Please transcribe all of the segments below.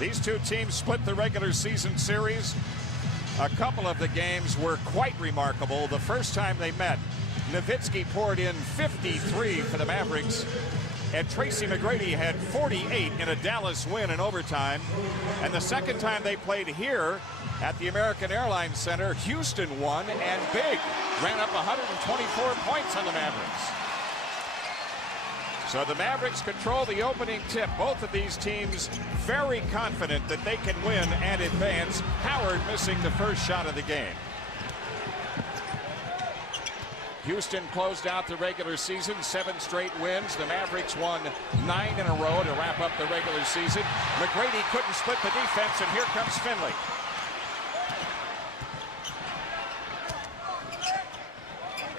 These two teams split the regular season series. A couple of the games were quite remarkable. The first time they met, Nowitzki poured in 53 for the Mavericks, and Tracy McGrady had 48 in a Dallas win in overtime. And the second time they played here at the American Airlines Center, Houston won, and big, ran up 124 points on the Mavericks. So the Mavericks control the opening tip. Both of these teams very confident that they can win and advance. Howard missing the first shot of the game. Houston closed out the regular season, 7 straight wins. The Mavericks won 9 in a row to wrap up the regular season. McGrady couldn't split the defense, and here comes Finley.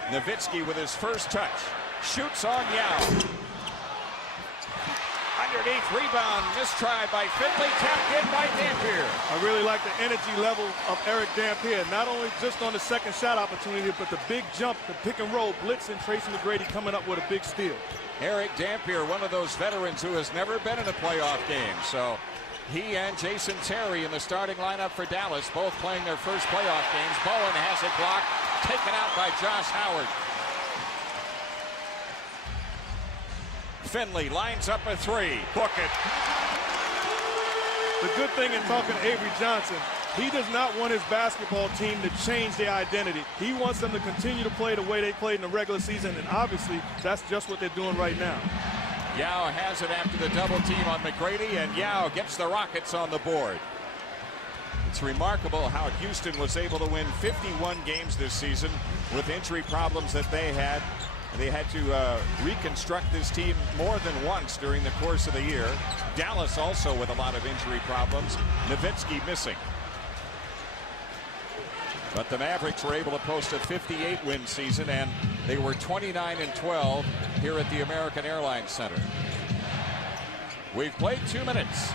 Nowitzki with his first touch. Shoots on Yao. Underneath, rebound, mistry by Finley, tapped in by Dampier. I really like the energy level of Eric Dampier, not only just on the second shot opportunity, but the big jump, the pick and roll, blitz, and Tracy McGrady coming up with a big steal. Eric Dampier, one of those veterans who has never been in a playoff game. So he and Jason Terry in the starting lineup for Dallas, both playing their first playoff games. Bowen has it blocked, taken out by Josh Howard. Finley lines up a 3. Book it. The good thing in talking to Avery Johnson, he does not want his basketball team to change their identity. He wants them to continue to play the way they played in the regular season, and obviously that's just what they're doing right now. Yao has it after the double team on McGrady, and Yao gets the Rockets on the board. It's remarkable how Houston was able to win 51 games this season with injury problems that they had. They had to reconstruct this team more than once during the course of the year. Dallas also with a lot of injury problems. Nowitzki missing. But the Mavericks were able to post a 58-win season, and they were 29-12 here at the American Airlines Center. We've played 2 minutes.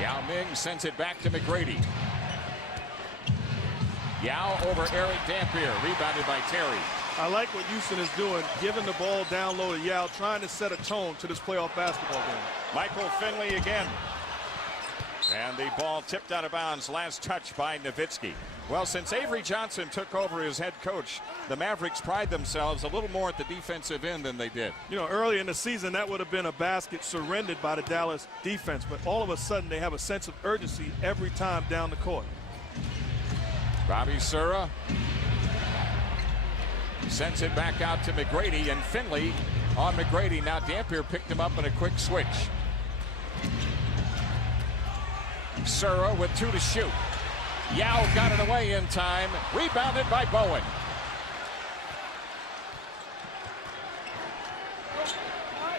Yao Ming sends it back to McGrady. Yao over Eric Dampier, rebounded by Terry. I like what Houston is doing, giving the ball down low to Yao, trying to set a tone to this playoff basketball game. Michael Finley again. And the ball tipped out of bounds, last touch by Nowitzki. Well, since Avery Johnson took over as head coach, the Mavericks pride themselves a little more at the defensive end than they did. You know, early in the season, that would have been a basket surrendered by the Dallas defense, but all of a sudden they have a sense of urgency every time down the court. Bobby Sura sends it back out to McGrady, and Finley on McGrady. Now Dampier picked him up in a quick switch. Sura with 2 to shoot. Yao got it away in time. Rebounded by Bowen.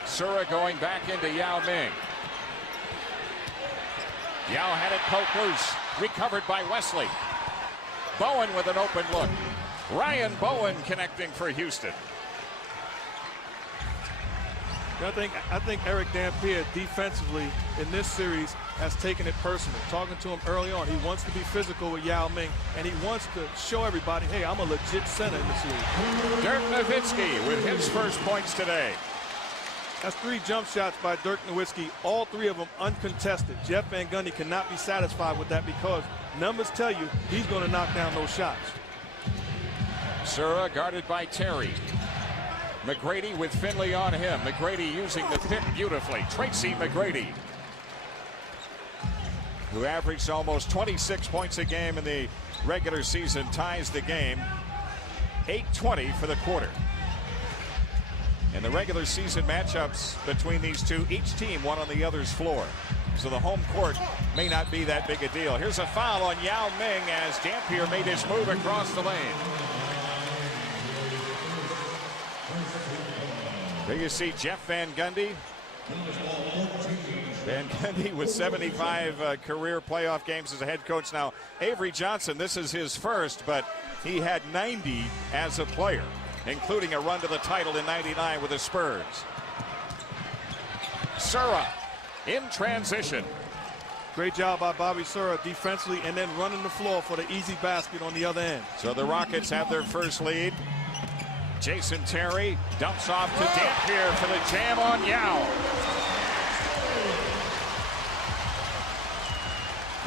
Sura going back into Yao Ming. Yao had it poked loose. Recovered by Wesley. Bowen with an open look. Ryan Bowen connecting for Houston. I think Eric Dampier defensively in this series has taken it personal. Talking to him early on, he wants to be physical with Yao Ming, and he wants to show everybody, hey, I'm a legit center in the series. Dirk Nowitzki with his first points today. That's 3 jump shots by Dirk Nowitzki, all 3 of them uncontested. Jeff Van Gundy cannot be satisfied with that because numbers tell you he's going to knock down those shots. Sura guarded by Terry. McGrady with Finley on him. McGrady using the pick beautifully. Tracy McGrady, who averaged almost 26 points a game in the regular season, ties the game. 8:20 for the quarter. In the regular season matchups between these two, each team won on the other's floor. So the home court may not be that big a deal. Here's a foul on Yao Ming as Dampier made his move across the lane. There you see Jeff Van Gundy. Van Gundy with 75 career playoff games as a head coach. Now, Avery Johnson, this is his first, but he had 90 as a player, including a run to the title in '99 with the Spurs. Sura in transition. Great job by Bobby Sura defensively and then running the floor for the easy basket on the other end. So the Rockets have their first lead. Jason Terry dumps off to Dampier for the jam on Yao.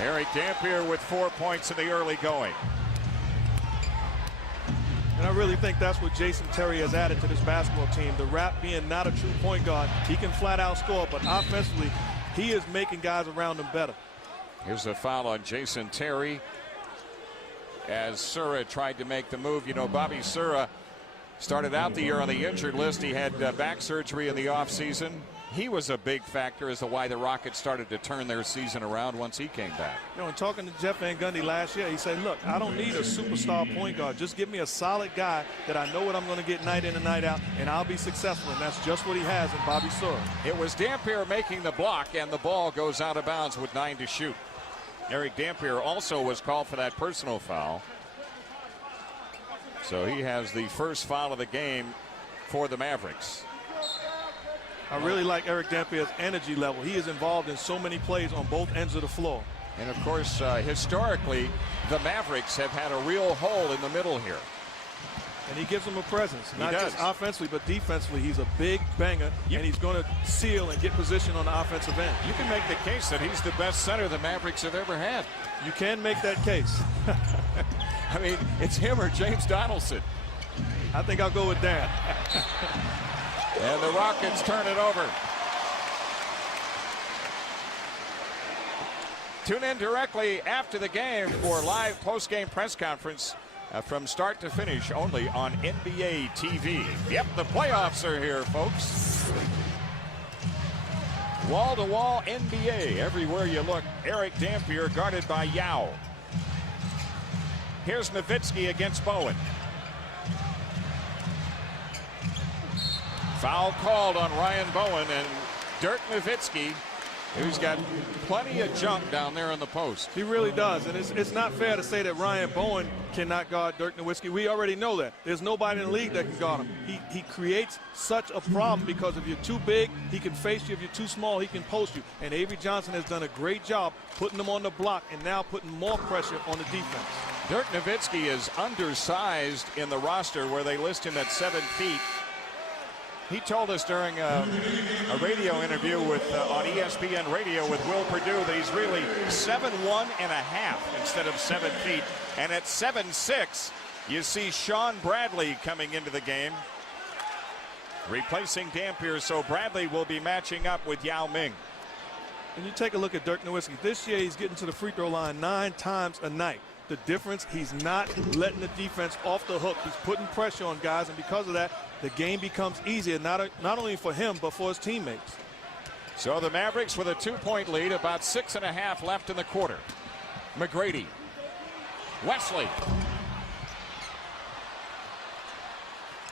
Eric Dampier with 4 points in the early going. And I really think that's what Jason Terry has added to this basketball team. The Rap being not a true point guard, he can flat out score, but offensively, he is making guys around him better. Here's a foul on Jason Terry as Sura tried to make the move. You know, Bobby Sura started out the year on the injured list. He had back surgery in the offseason. He was a big factor as to why the Rockets started to turn their season around once he came back. You know, in talking to Jeff Van Gundy last year, he said, look, I don't need a superstar point guard. Just give me a solid guy that I know what I'm going to get night in and night out, and I'll be successful. And that's just what he has in Bobby Sura. It was Dampier making the block, and the ball goes out of bounds with 9 to shoot. Eric Dampier also was called for that personal foul. So he has the first foul of the game for the Mavericks. I really like Eric Dampier's energy level. He is involved in so many plays on both ends of the floor. And of course, historically, the Mavericks have had a real hole in the middle here. And he gives them a presence, not does. just offensively, but defensively. He's a big banger, and he's going to seal and get position on the offensive end. You can make the case that he's the best center the Mavericks have ever had. You can make that case. I mean, it's him or James Donaldson. I think I'll go with that. And the Rockets turn it over. Tune in directly after the game for live post-game press conference from start to finish only on NBA TV. Yep, the playoffs are here, folks. Wall-to-wall NBA. Everywhere you look, Eric Dampier guarded by Yao. Here's Nowitzki against Bowen. Foul called on Ryan Bowen, and Dirk Nowitzki, who's got plenty of junk down there in the post. He really does, and it's not fair to say that Ryan Bowen cannot guard Dirk Nowitzki. We already know that. There's nobody in the league that can guard him. He creates such a problem because if you're too big, he can face you. If you're too small, he can post you. And Avery Johnson has done a great job putting them on the block and now putting more pressure on the defense. Dirk Nowitzki is undersized in the roster where they list him at 7 feet. He told us during a radio interview with on ESPN Radio with Will Perdue that he's really 7'1" and a half instead of 7 feet. And at 7'6", you see Sean Bradley coming into the game, replacing Dampier. So Bradley will be matching up with Yao Ming. And you take a look at Dirk Nowitzki. This year he's getting to the free throw line 9 times a night. The difference, he's not letting the defense off the hook. He's putting pressure on guys, and because of that, the game becomes easier, not only for him, but for his teammates. So the Mavericks with a 2-point lead, about 6.5 left in the quarter. McGrady. Wesley.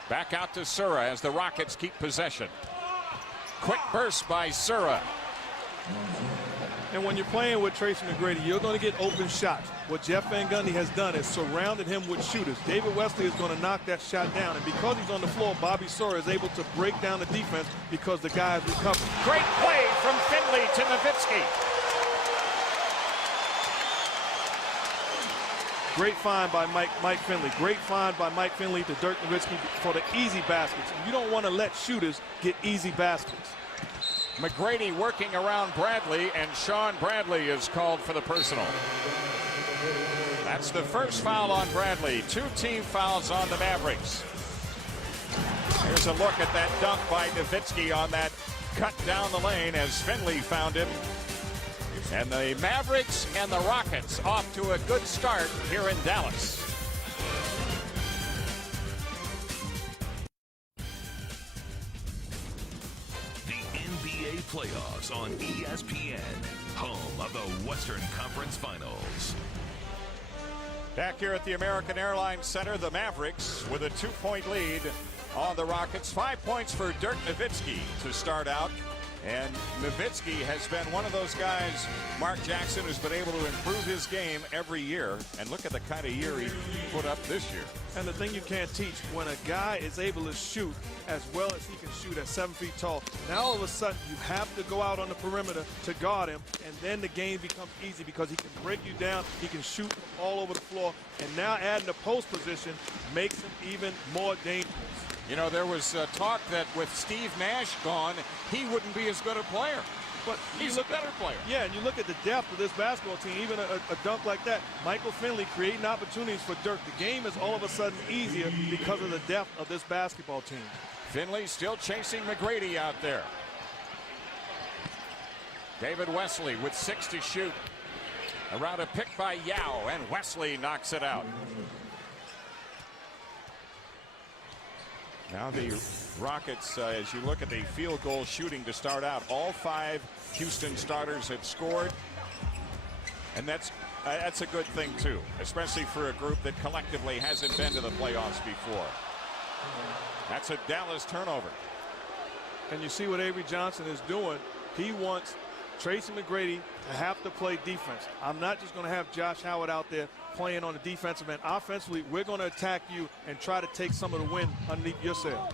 Back out to Sura as the Rockets keep possession. Quick burst by Sura. And when you're playing with Tracy McGrady, you're going to get open shots. What Jeff Van Gundy has done is surrounded him with shooters. David Wesley is going to knock that shot down. And because he's on the floor, Bobby Sura is able to break down the defense because the guys recover. Great play from Finley to Nowitzki. Great find by Mike Finley. Great find by Mike Finley to Dirk Nowitzki for the easy baskets. You don't want to let shooters get easy baskets. McGrady working around Bradley, and Sean Bradley is called for the personal. That's the first foul on Bradley. 2 team fouls on the Mavericks. Here's a look at that dunk by Nowitzki on that cut down the lane as Finley found him. And the Mavericks and the Rockets off to a good start here in Dallas. Playoffs on ESPN, home of the Western Conference Finals. Back here at the American Airlines Center, the Mavericks with a 2-point lead on the Rockets. 5 points for Dirk Nowitzki to start out. And Nowitzki has been one of those guys, Mark Jackson, who's been able to improve his game every year. And look at the kind of year he put up this year. And the thing you can't teach, when a guy is able to shoot as well as he can shoot at 7 feet tall, now all of a sudden you have to go out on the perimeter to guard him, and then the game becomes easy because he can break you down, he can shoot all over the floor, and now adding the post position makes him even more dangerous. You know, there was talk that with Steve Nash gone, he wouldn't be as good a player. But he's a better player. Yeah, and you look at the depth of this basketball team, even a dunk like that. Michael Finley creating opportunities for Dirk. The game is all of a sudden easier because of the depth of this basketball team. Finley still chasing McGrady out there. David Wesley with 6 to shoot. Around a pick by Yao, and Wesley knocks it out. Now the Rockets, as you look at the field goal shooting to start out, all 5 Houston starters have scored. And that's a good thing, too, especially for a group that collectively hasn't been to the playoffs before. That's a Dallas turnover. And you see what Avery Johnson is doing. He wants Tracy McGrady to have to play defense. I'm not just going to have Josh Howard out there playing on the defensive end. Offensively, we're going to attack you and try to take some of the wind underneath your sail.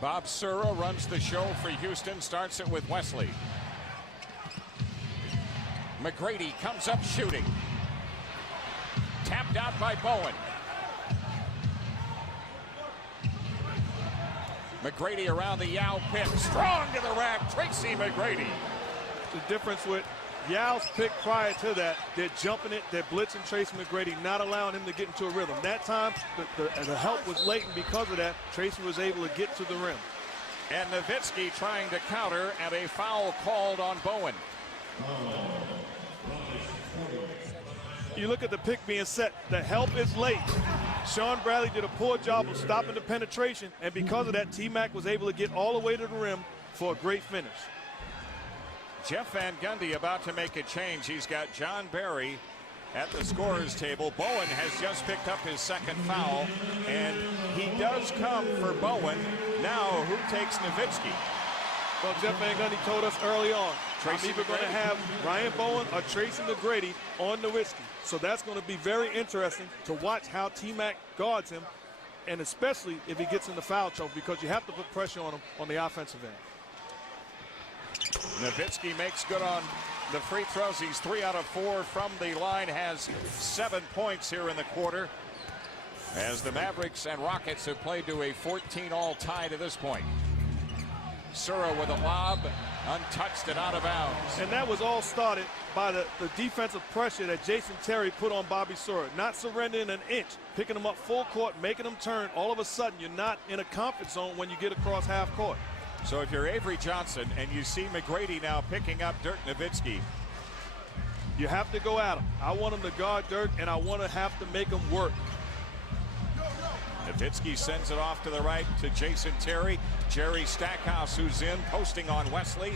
Bob Sura runs the show for Houston, starts it with Wesley. McGrady comes up shooting. Tapped out by Bowen. McGrady around the Yao pick. Strong to the rack, Tracy McGrady. The difference with Yao's pick prior to that, they're jumping it, they're blitzing Tracy McGrady, not allowing him to get into a rhythm. That time, the help was latent because of that. Tracy was able to get to the rim. And Nowitzki trying to counter, and a foul called on Bowen. You look at the pick being set, the help is late. Sean Bradley did a poor job of stopping the penetration, and because of that, T-Mac was able to get all the way to the rim for a great finish. Jeff Van Gundy about to make a change. He's got John Barry at the scorer's table. Bowen has just picked up his 2nd foul, and he does come for Bowen. Now, who takes Nowitzki? Well, Jeff Van Gundy told us early on, Tracy I'm either going to have Ryan Bowen or Tracy McGrady on Nowitzki. So that's going to be very interesting to watch how T-Mac guards him, and especially if he gets in the foul trouble, because you have to put pressure on him on the offensive end. Nowitzki makes good on the free throws. He's 3 out of 4 from the line, has 7 points here in the quarter, as the Mavericks and Rockets have played to a 14-all tie to this point. Sura with a lob, untouched and out of bounds. And that was all started by the defensive pressure that Jason Terry put on Bobby Sura. Not surrendering an inch, picking him up full court, making him turn. All of a sudden, you're not in a comfort zone when you get across half court. So if you're Avery Johnson and you see McGrady now picking up Dirk Nowitzki, you have to go at him. I want him to guard Dirk, and I want to have to make him work. Nowitzki sends it off to the right to Jason Terry. Jerry Stackhouse, who's in, posting on Wesley.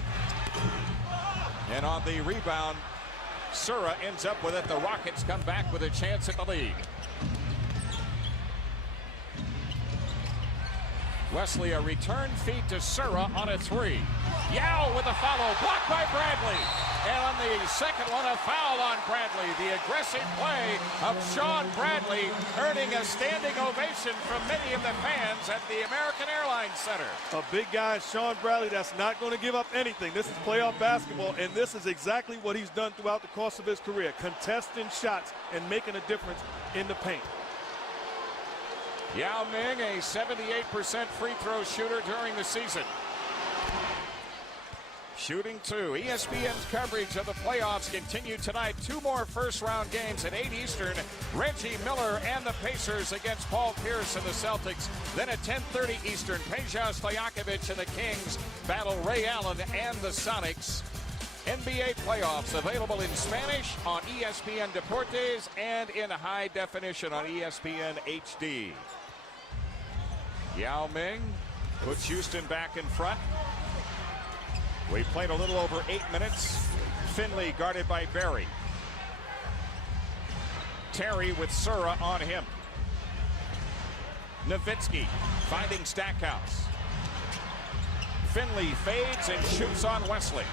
And on the rebound, Sura ends up with it. The Rockets come back with a chance at the lead. Wesley, a return feed to Sura on a 3. Yao with a follow, blocked by Bradley. And on the second one, a foul on Bradley. The aggressive play of Sean Bradley earning a standing ovation from many of the fans at the American Airlines Center. A big guy, Sean Bradley, that's not going to give up anything. This is playoff basketball, and this is exactly what he's done throughout the course of his career, contesting shots and making a difference in the paint. Yao Ming, a 78% free throw shooter during the season. Shooting 2. ESPN's coverage of the playoffs continue tonight. 2 more first-round games at 8 Eastern. Reggie Miller and the Pacers against Paul Pierce and the Celtics. Then at 10:30 Eastern, Peja Stojakovic and the Kings battle Ray Allen and the Sonics. NBA playoffs available in Spanish on ESPN Deportes and in high definition on ESPN HD. Yao Ming puts Houston back in front. We played a little over 8 minutes. Finley guarded by Barry. Terry with Sura on him. Nowitzki finding Stackhouse. Finley fades and shoots on Wesley.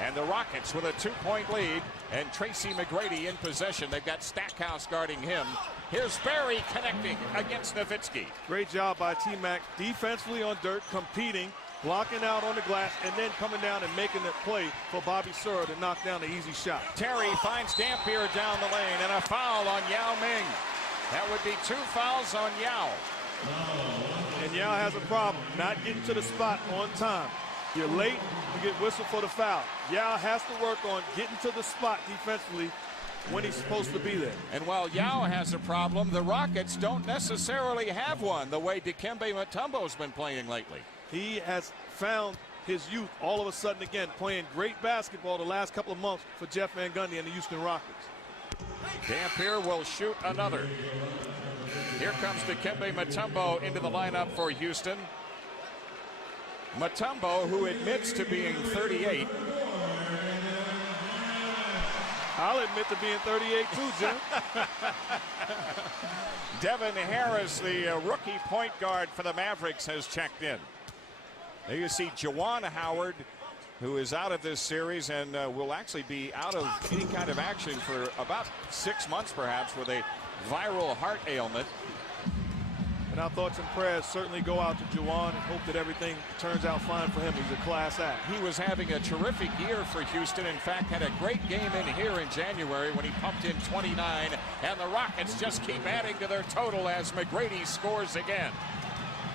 And the Rockets with a 2-point lead, and Tracy McGrady in possession. They've got Stackhouse guarding him. Here's Barry connecting against Nowitzki. Great job by T-Mac defensively on Dirk, competing, blocking out on the glass, and then coming down and making the play for Bobby Sura to knock down the easy shot. Terry finds Dampier down the lane, and a foul on Yao Ming. That would be 2 fouls on Yao. And Yao has a problem not getting to the spot on time. You're late, you get whistled for the foul. Yao has to work on getting to the spot defensively when he's supposed to be there. And while Yao has a problem, the Rockets don't necessarily have one the way Dikembe Mutombo's been playing lately. He has found his youth all of a sudden again, playing great basketball the last couple of months for Jeff Van Gundy and the Houston Rockets. Dampier will shoot another. Here comes Dikembe Mutombo into the lineup for Houston. Mutombo, who admits to being 38. I'll admit to being 38 too, Jim. Devin Harris, the rookie point guard for the Mavericks, has checked in. There you see Juwan Howard, who is out of this series and will actually be out of any kind of action for about 6 months perhaps with a viral heart ailment. And our thoughts and prayers certainly go out to Juwan and hope that everything turns out fine for him. He's a class act. He was having a terrific year for Houston. In fact, had a great game in here in January when he pumped in 29. And the Rockets just keep adding to their total as McGrady scores again.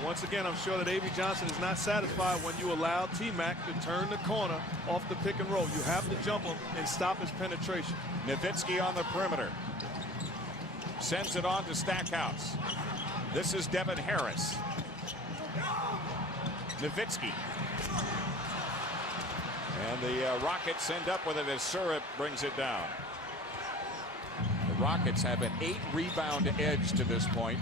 Once again, I'm sure that A.V. Johnson is not satisfied when you allow T-Mac to turn the corner off the pick and roll. You have to jump him and stop his penetration. Nowitzki on the perimeter. Sends it on to Stackhouse. This is Devin Harris. Nowitzki. And the Rockets end up with it as Surratt brings it down. The Rockets have an 8-rebound edge to this point.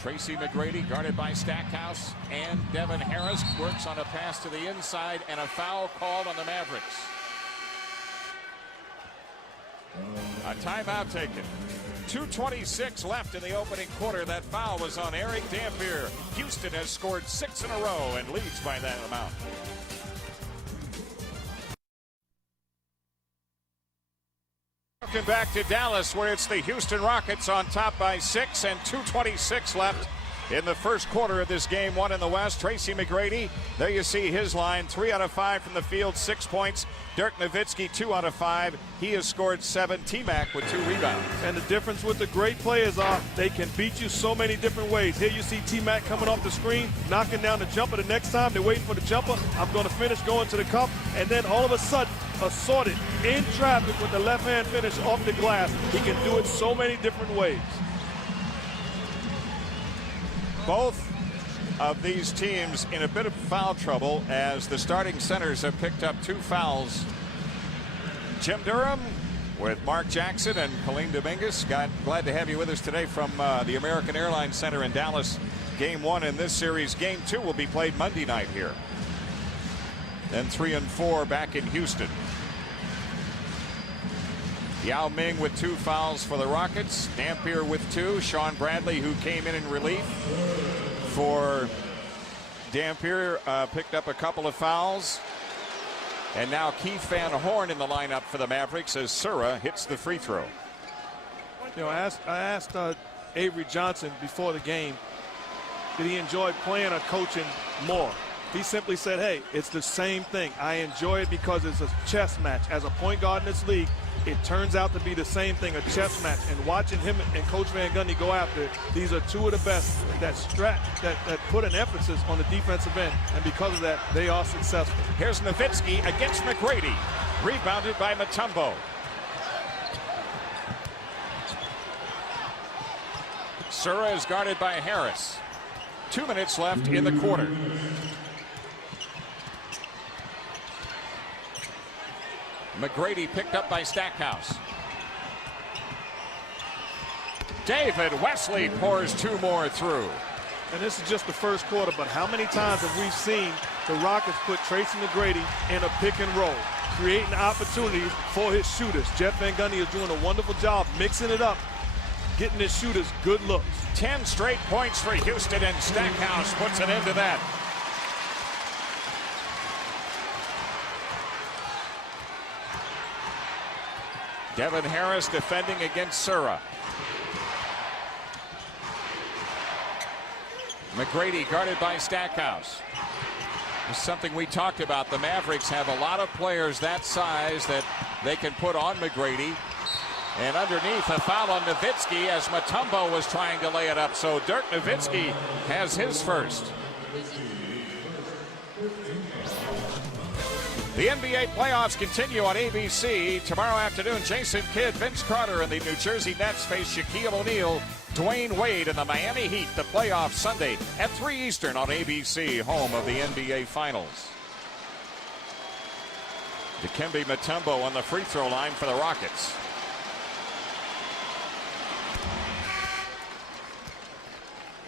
Tracy McGrady guarded by Stackhouse, and Devin Harris works on a pass to the inside and a foul called on the Mavericks. A timeout taken. 2:26 left in the opening quarter. That foul was on Eric Dampier. Houston has scored 6 in a row and leads by that amount. Welcome back to Dallas, where it's the Houston Rockets on top by 6 and 2:26 left in the first quarter of this game one in the West. Tracy McGrady, there you see his line, 3 out of 5 from the field, 6 points. Dirk Nowitzki, 2 out of 5. He has scored 7. T-Mac with 2 rebounds. And the difference with the great players are they can beat you so many different ways. Here you see T-Mac coming off the screen, knocking down the jumper. The next time they're waiting for the jumper. I'm going to finish going to the cup. And then all of a sudden, assorted in traffic with the left hand finish off the glass. He can do it so many different ways. Both of these teams in a bit of foul trouble as the starting centers have picked up 2 fouls. Jim Durham with Mark Jackson and Colleen Dominguez. Glad to have you with us today from the American Airlines Center in Dallas. Game 1 in this series. Game 2 will be played Monday night here. Then 3 and 4 back in Houston. Yao Ming with 2 fouls for the Rockets. Dampier with 2. Sean Bradley, who came in relief for Dampier, picked up a couple of fouls. And now Keith Van Horn in the lineup for the Mavericks as Surratt hits the free throw. You know, I asked Avery Johnson before the game, did he enjoy playing or coaching more? He simply said, hey, it's the same thing. I enjoy it because it's a chess match. As a point guard in this league, it turns out to be the same thing, a chess match. And watching him and Coach Van Gundy go after it, these are 2 of the best that put an emphasis on the defensive end. And because of that, they are successful. Here's Nowitzki against McGrady. Rebounded by Mutombo. Surratt is guarded by Harris. 2 minutes left in the quarter. McGrady picked up by Stackhouse. David Wesley pours 2 more through. And this is just the first quarter, but how many times have we seen the Rockets put Tracy McGrady in a pick and roll, creating opportunities for his shooters? Jeff Van Gundy is doing a wonderful job mixing it up, getting his shooters good looks. 10 straight points for Houston, and Stackhouse puts an end to that. Devin Harris defending against Surratt. McGrady guarded by Stackhouse. It's something we talked about. The Mavericks have a lot of players that size that they can put on McGrady. And underneath, a foul on Nowitzki as Mutombo was trying to lay it up. So Dirk Nowitzki has his first. The NBA playoffs continue on ABC. Tomorrow afternoon, Jason Kidd, Vince Carter, and the New Jersey Nets face Shaquille O'Neal, Dwayne Wade, and the Miami Heat. The playoffs Sunday at 3 Eastern on ABC, home of the NBA Finals. Dikembe Mutombo on the free throw line for the Rockets.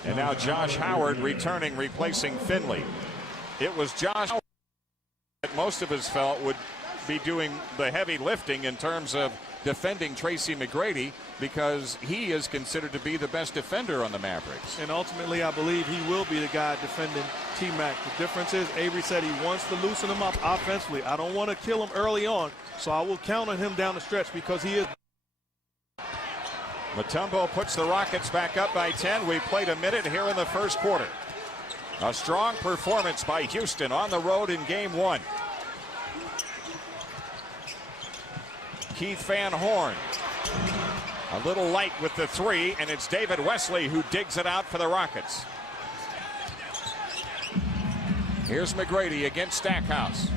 And now Josh Howard returning, replacing Finley. It was Josh Howard that most of us felt would be doing the heavy lifting in terms of defending Tracy McGrady, because he is considered to be the best defender on the Mavericks. And ultimately, I believe he will be the guy defending T-Mac. The difference is Avery said he wants to loosen him up offensively. I don't want to kill him early on, so I will count on him down the stretch because he is. Mutombo puts the Rockets back up by 10. We played a minute here in the first quarter. A strong performance by Houston on the road in game 1. Keith Van Horn. A little light with the 3, and it's David Wesley who digs it out for the Rockets. Here's McGrady against Stackhouse.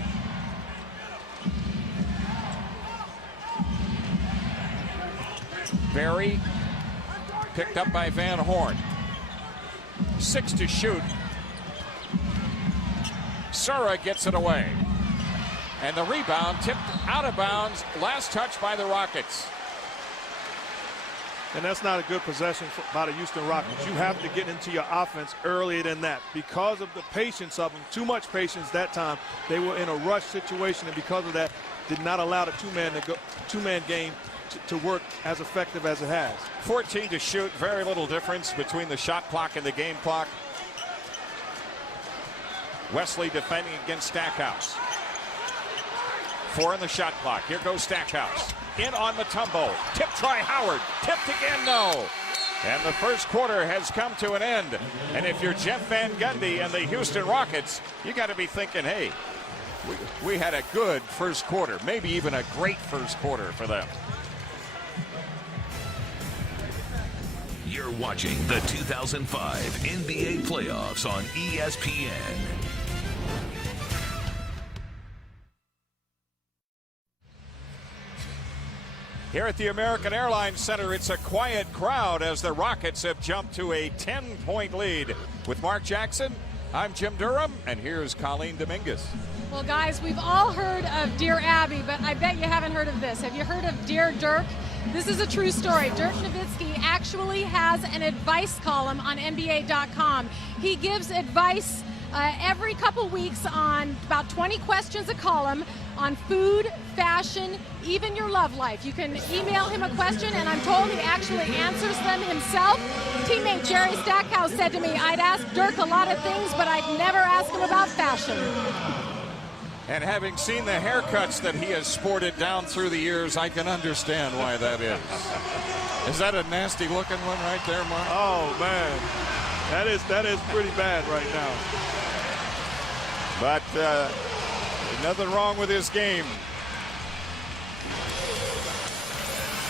Barry picked up by Van Horn. 6 to shoot. Sura gets it away. And the rebound tipped out of bounds. Last touch by the Rockets. And that's not a good possession by the Houston Rockets. You have to get into your offense earlier than that. Because of the patience of them, too much patience that time. They were in a rush situation, and because of that, did not allow the two-man game to work as effective as it has. 14 to shoot. Very little difference between the shot clock and the game clock. Wesley defending against Stackhouse. 4 on the shot clock. Here goes Stackhouse. In on Mutombo. Tip try Howard. Tipped again, no. And the first quarter has come to an end. And if you're Jeff Van Gundy and the Houston Rockets, you got to be thinking, hey, we had a good first quarter. Maybe even a great first quarter for them. You're watching the 2005 NBA playoffs on ESPN. Here at the American Airlines Center, it's a quiet crowd as the Rockets have jumped to a 10-point lead. With Mark Jackson, I'm Jim Durham, and here's Colleen Dominguez. Well, guys, we've all heard of Dear Abby, but I bet you haven't heard of this. Have you heard of Dear Dirk? This is a true story. Dirk Nowitzki actually has an advice column on NBA.com. He gives advice every couple weeks on about 20 questions a column on food, fashion, even your love life. You can email him a question, and I'm told he actually answers them himself. Teammate Jerry Stackhouse said to me, I'd ask Dirk a lot of things, but I'd never ask him about fashion. And having seen the haircuts that he has sported down through the years, I can understand why that is. Is that a nasty looking one right there, Mark? Oh, man. That is pretty bad right now. But nothing wrong with his game.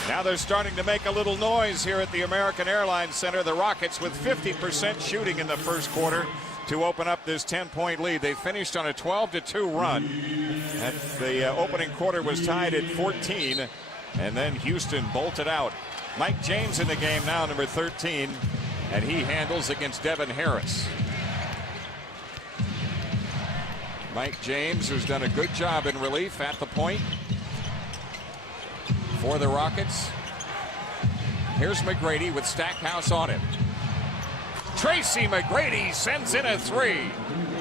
Now they're starting to make a little noise here at the American Airlines Center. The Rockets with 50% shooting in the first quarter to open up this 10-point lead. They finished on a 12-2 run. And the opening quarter was tied at 14, and then Houston bolted out. Mike James in the game now, number 13, and he handles against Devin Harris. Mike James, who's done a good job in relief at the point for the Rockets. Here's McGrady with Stackhouse on it. Tracy McGrady sends in a 3.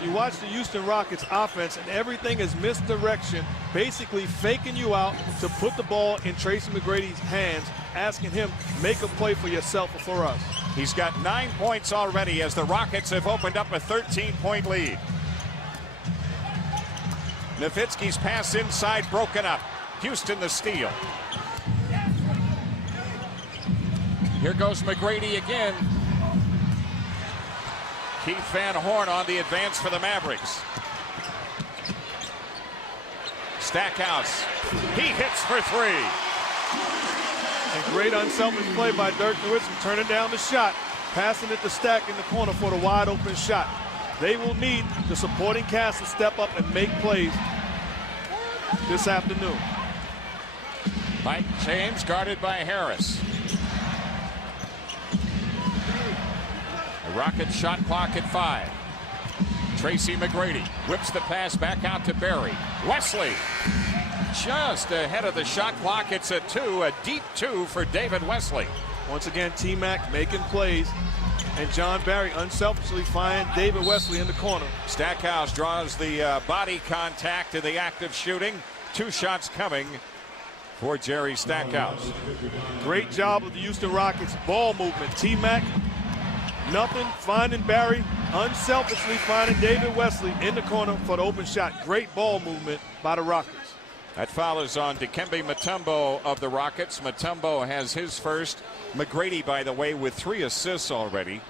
You watch the Houston Rockets offense, and everything is misdirection, basically faking you out to put the ball in Tracy McGrady's hands, asking him, make a play for yourself or for us. He's got 9 points already as the Rockets have opened up a 13-point lead. Nowitzki's pass inside broken up. Houston the steal. Here goes McGrady again. Keith Van Horn on the advance for the Mavericks. Stackhouse. He hits for 3. And great unselfish play by Dirk Nowitzki, turning down the shot, passing it to Stack in the corner for the wide open shot. They will need the supporting cast to step up and make plays this afternoon. Mike James guarded by Harris. The Rockets shot clock at 5. Tracy McGrady whips the pass back out to Barry. Wesley just ahead of the shot clock. It's a 2, a deep 2 for David Wesley. Once again, T-Mac making plays, and John Barry unselfishly finds David Wesley in the corner. Stackhouse draws the body contact in the act of shooting. 2 shots coming for Jerry Stackhouse. Great job of the Houston Rockets ball movement. T-Mac, nothing, finding Barry, unselfishly finding David Wesley in the corner for the open shot. Great ball movement by the Rockets. That foul is on Dikembe Mutombo of the Rockets. Mutombo has his first. McGrady, by the way, with 3 assists already.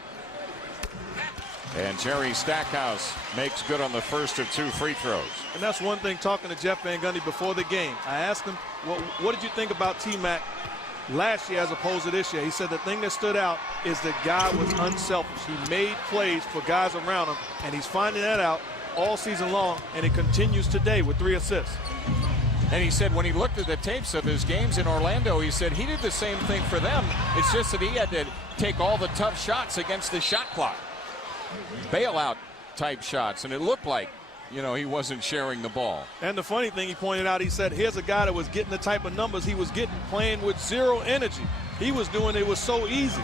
And Jerry Stackhouse makes good on the first of 2 free throws. And that's one thing, talking to Jeff Van Gundy before the game. I asked him, what did you think about T-Mac last year as opposed to this year? He said the thing that stood out is the guy was unselfish. He made plays for guys around him, and he's finding that out all season long, and it continues today with 3 assists. And he said when he looked at the tapes of his games in Orlando, he said he did the same thing for them. It's just that he had to take all the tough shots against the shot clock. Bailout type shots, and it looked like, you know, he wasn't sharing the ball. And the funny thing he pointed out, he said, here's a guy that was getting the type of numbers he was getting playing with 0 energy. He was doing it was so easy.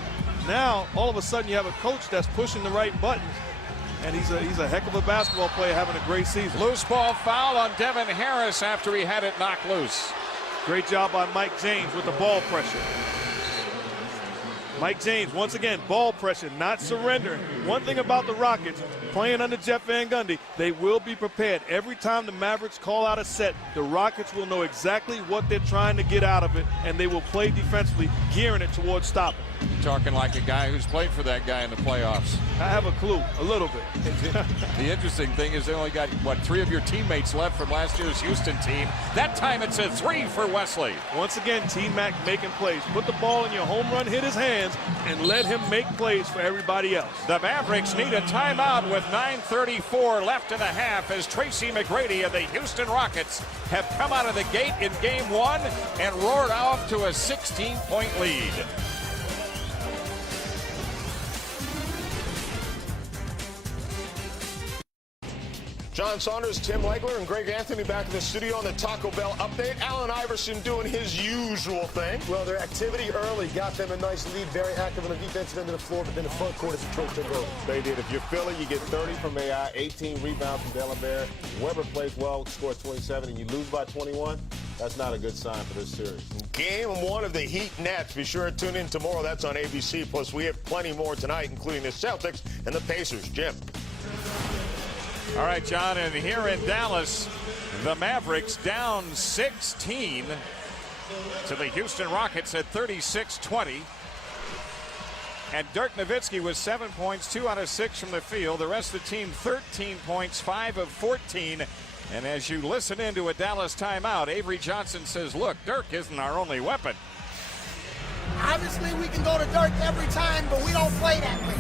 Now, all of a sudden, you have a coach that's pushing the right buttons, and he's a heck of a basketball player having a great season. Loose ball foul on Devin Harris after he had it knocked loose. Great job by Mike James with the ball pressure. Mike James, once again, ball pressure, not surrendering. One thing about the Rockets, playing under Jeff Van Gundy, they will be prepared. Every time the Mavericks call out a set, the Rockets will know exactly what they're trying to get out of it, and they will play defensively, gearing it towards stopping. You're talking like a guy who's played for that guy in the playoffs. I have a clue, a little bit. The interesting thing is they only got, 3 of your teammates left from last year's Houston team. That time it's a 3 for Wesley. Once again, T-Mac making plays. Put the ball in your home run hitter's hands and let him make plays for everybody else. The Mavericks need a timeout with 9:34 left in the half as Tracy McGrady of the Houston Rockets have come out of the gate in game 1 and roared off to a 16-point lead. John Saunders, Tim Legler, and Greg Anthony back in the studio on the Taco Bell update. Allen Iverson doing his usual thing. Well, their activity early got them a nice lead, very active on the defensive end of the floor, but then the front court is a choke to go. They did. If you're Philly, you get 30 from AI, 18 rebounds from Delaware. Weber plays well, scores 27, and you lose by 21. That's not a good sign for this series. Game 1 of the Heat Nets. Be sure to tune in tomorrow. That's on ABC. Plus, we have plenty more tonight, including the Celtics and the Pacers. Jim. All right, John, and here in Dallas, the Mavericks down 16 to the Houston Rockets at 36-20. And Dirk Nowitzki with 7 points, 2 out of 6 from the field. The rest of the team, 13 points, 5 of 14. And as you listen into a Dallas timeout, Avery Johnson says, look, Dirk isn't our only weapon. Obviously, we can go to Dirk every time, but we don't play that way.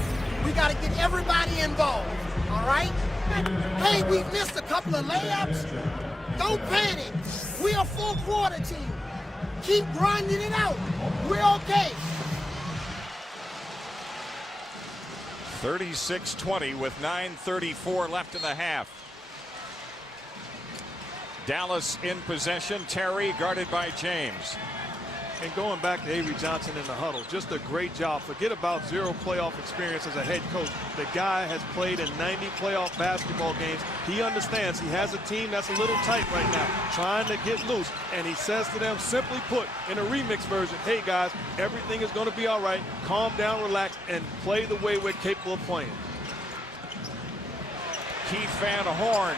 We got to get everybody involved, all right? Hey, we missed a couple of layups. Don't panic. We're a full quarter team. Keep grinding it out. We're okay. 36-20 with 9:34 left in the half. Dallas in possession. Terry guarded by James. And going back to Avery Johnson in the huddle, just a great job. Forget about 0 playoff experience as a head coach. The guy has played in 90 playoff basketball games. He understands he has a team that's a little tight right now, trying to get loose. And he says to them, simply put, in a remix version, hey guys, everything is going to be all right. Calm down, relax, and play the way we're capable of playing. Keith Van Horn.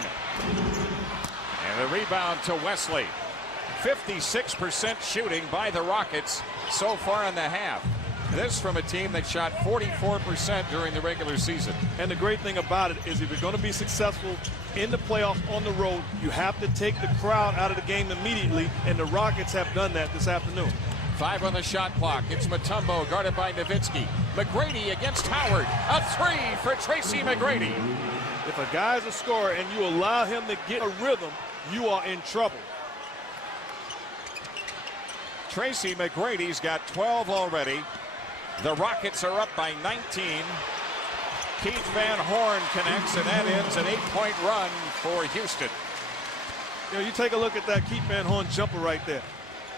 And the rebound to Wesley. 56% shooting by the Rockets so far in the half. This from a team that shot 44% during the regular season. And the great thing about it is if you're going to be successful in the playoffs on the road, you have to take the crowd out of the game immediately, and the Rockets have done that this afternoon. 5 on the shot clock. It's Mutombo guarded by Nowitzki. McGrady against Howard. A 3 for Tracy McGrady. If a guy's a scorer and you allow him to get a rhythm, you are in trouble. Tracy McGrady's got 12 already. The Rockets are up by 19. Keith Van Horn connects, and that ends an 8-point run for Houston. You know, you take a look at that Keith Van Horn jumper right there.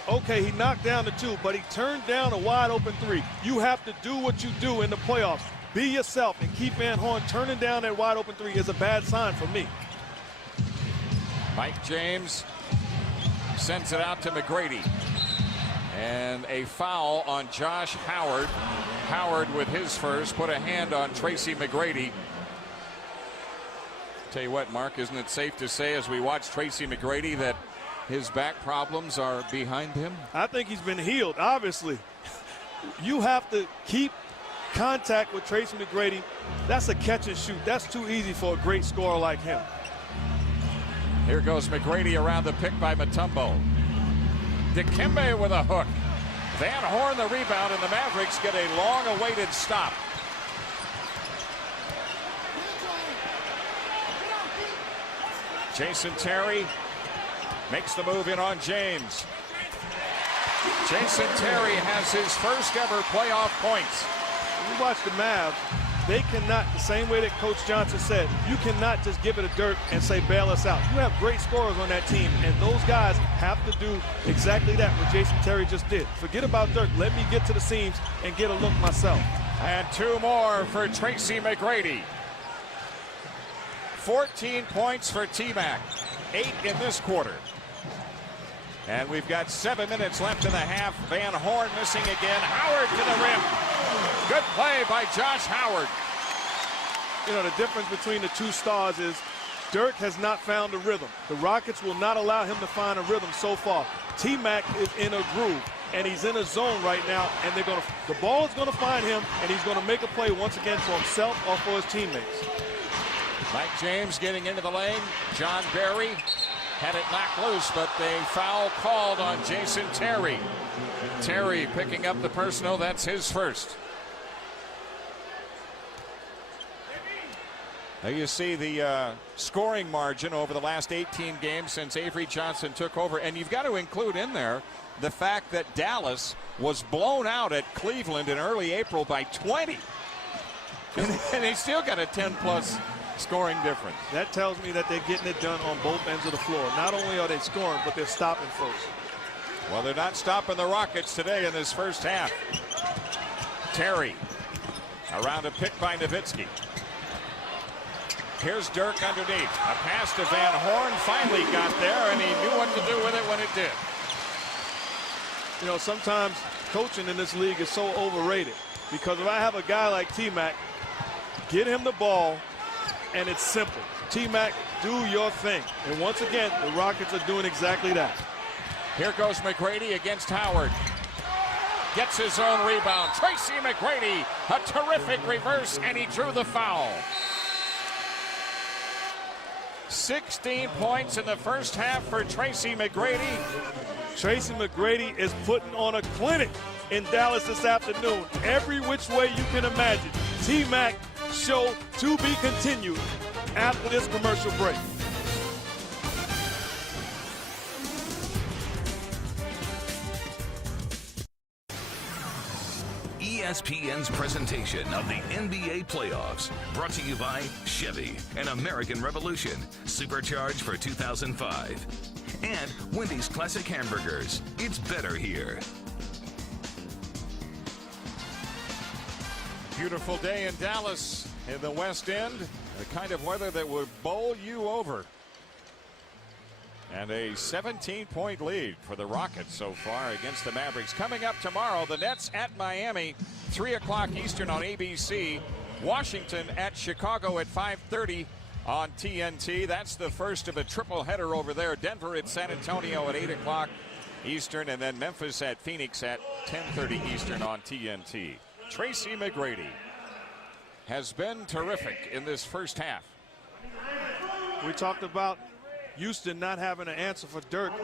Okay, he knocked down the 2, but he turned down a wide open 3. You have to do what you do in the playoffs. Be yourself, and Keith Van Horn turning down that wide open 3 is a bad sign for me. Mike James sends it out to McGrady. And a foul on Josh Howard. Howard with his first put a hand on Tracy McGrady. Tell you what, Mark, isn't it safe to say as we watch Tracy McGrady that his back problems are behind him? I think he's been healed, obviously. You have to keep contact with Tracy McGrady. That's a catch and shoot. That's too easy for a great scorer like him. Here goes McGrady around the pick by Mutombo. Dikembe with a hook. Van Horn the rebound, and the Mavericks get a long-awaited stop. Jason Terry makes the move in on James. Jason Terry has his first ever playoff points. When you watch the Mavs, they cannot, the same way that Coach Johnson said, you cannot just give it to Dirk and say bail us out. You have great scorers on that team, and those guys have to do exactly that, what Jason Terry just did. Forget about Dirk. Let me get to the seams and get a look myself. And 2 more for Tracy McGrady. 14 points for T-Mac. 8 in this quarter. And we've got 7 minutes left in the half. Van Horn missing again. Howard to the rim. Good play by Josh Howard. You know, the difference between the 2 stars is Dirk has not found a rhythm. The Rockets will not allow him to find a rhythm so far. T-Mac is in a groove, and he's in a zone right now, and the ball is going to find him, and he's going to make a play once again for himself or for his teammates. Mike James getting into the lane. John Barry had it knocked loose, but a foul called on Jason Terry. Terry picking up the personal. That's his first. There you see the scoring margin over the last 18 games since Avery Johnson took over. And you've got to include in there the fact that Dallas was blown out at Cleveland in early April by 20. And they still got a 10-plus scoring difference. That tells me that they're getting it done on both ends of the floor. Not only are they scoring, but they're stopping folks. Well, they're not stopping the Rockets today in this first half. Terry around a pick by Nowitzki. Here's Dirk underneath. A pass to Van Horn, finally got there, and he knew what to do with it when it did. You know, sometimes coaching in this league is so overrated, because if I have a guy like T-Mac, get him the ball, and it's simple. T-Mac, do your thing. And once again, the Rockets are doing exactly that. Here goes McGrady against Howard. Gets his own rebound. Tracy McGrady, a terrific reverse, and he drew the foul. 16 points in the first half for Tracy McGrady. Tracy McGrady is putting on a clinic in Dallas this afternoon. Every which way you can imagine. T-Mac show to be continued after this commercial break. ESPN's presentation of the NBA playoffs, brought to you by Chevy and American Revolution, supercharged for 2005. And Wendy's Classic Hamburgers. It's better here. Beautiful day in Dallas in the West End. The kind of weather that would bowl you over. And a 17-point lead for the Rockets so far against the Mavericks. Coming up tomorrow, the Nets at Miami, 3 o'clock Eastern on ABC. Washington at Chicago at 5:30 on TNT. That's the first of a triple header over there. Denver at San Antonio at 8 o'clock Eastern, and then Memphis at Phoenix at 10:30 Eastern on TNT. Tracy McGrady has been terrific in this first half. We talked about Houston not having an answer for Dirk,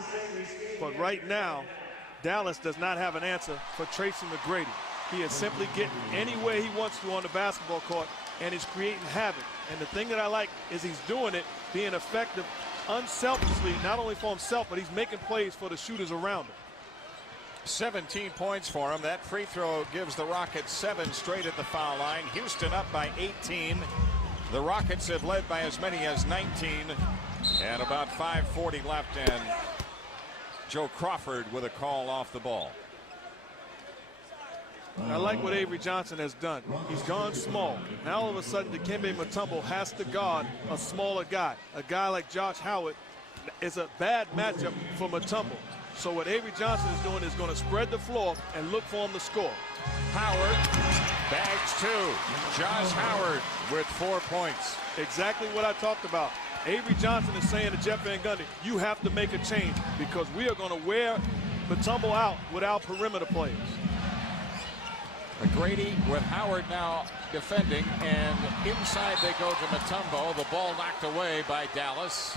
but right now Dallas does not have an answer for Tracy McGrady. He is simply getting any way he wants to on the basketball court, and he's creating havoc. And the thing that I like is he's doing it, being effective unselfishly, not only for himself, but he's making plays for the shooters around him. 17 points for him. That free throw gives the Rockets 7 straight at the foul line. Houston up by 18. The Rockets have led by as many as 19. And about 5:40 left, and Joe Crawford with a call off the ball. I like what Avery Johnson has done. He's gone small. Now all of a sudden Dikembe Mutombo has to guard a smaller guy. A guy like Josh Howard is a bad matchup for Mutombo. So what Avery Johnson is doing is going to spread the floor and look for him to score. Howard bags 2. Josh Howard with 4 points. Exactly what I talked about. Avery Johnson is saying to Jeff Van Gundy, you have to make a change because we are going to wear Mutombo out with our perimeter players. McGrady with Howard now defending, and inside they go to Mutombo. The ball knocked away by Dallas.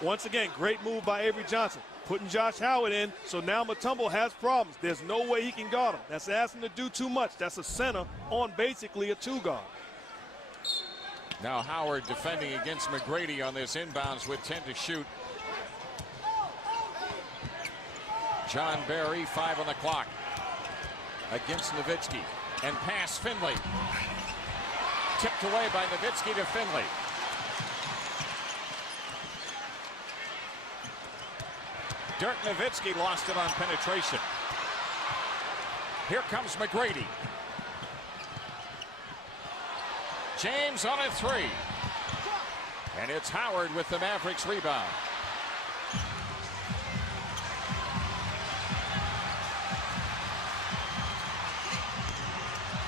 Once again, great move by Avery Johnson, putting Josh Howard in, so now Mutombo has problems. There's no way he can guard him. That's asking him to do too much. That's a center on basically a 2-guard. Now Howard defending against McGrady on this inbounds with 10 to shoot. John Barry, 5 on the clock against Nowitzki, and pass Finley. Tipped away by Nowitzki to Finley. Dirk Nowitzki lost it on penetration. Here comes McGrady. James on a 3. And it's Howard with the Mavericks rebound.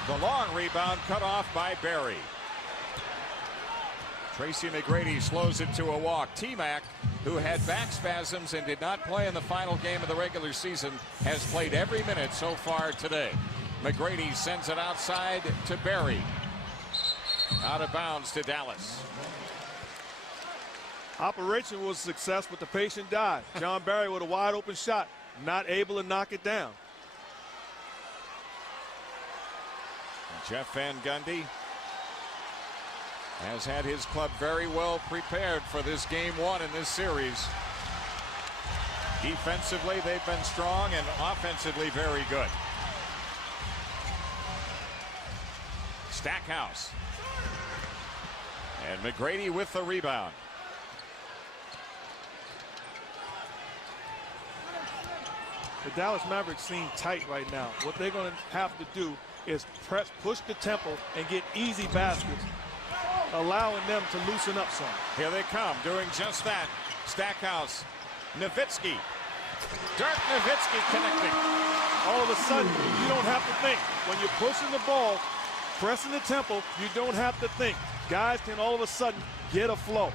The long rebound cut off by Barry. Tracy McGrady slows it to a walk. T-Mac, who had back spasms and did not play in the final game of the regular season, has played every minute so far today. McGrady sends it outside to Barry. Out of bounds to Dallas. Operation was a success, but the patient died. John Barry with a wide open shot, not able to knock it down. Jeff Van Gundy has had his club very well prepared for this game 1 in this series. Defensively, they've been strong, and offensively very good. Stackhouse. And McGrady with the rebound. The Dallas Mavericks seem tight right now. What they're going to have to do is push the tempo and get easy baskets, allowing them to loosen up some. Here they come, doing just that. Stackhouse, Nowitzki. Dirk Nowitzki connecting. All of a sudden, you don't have to think. When you're pushing the ball, pressing the tempo, you don't have to think. Guys can all of a sudden get a flow.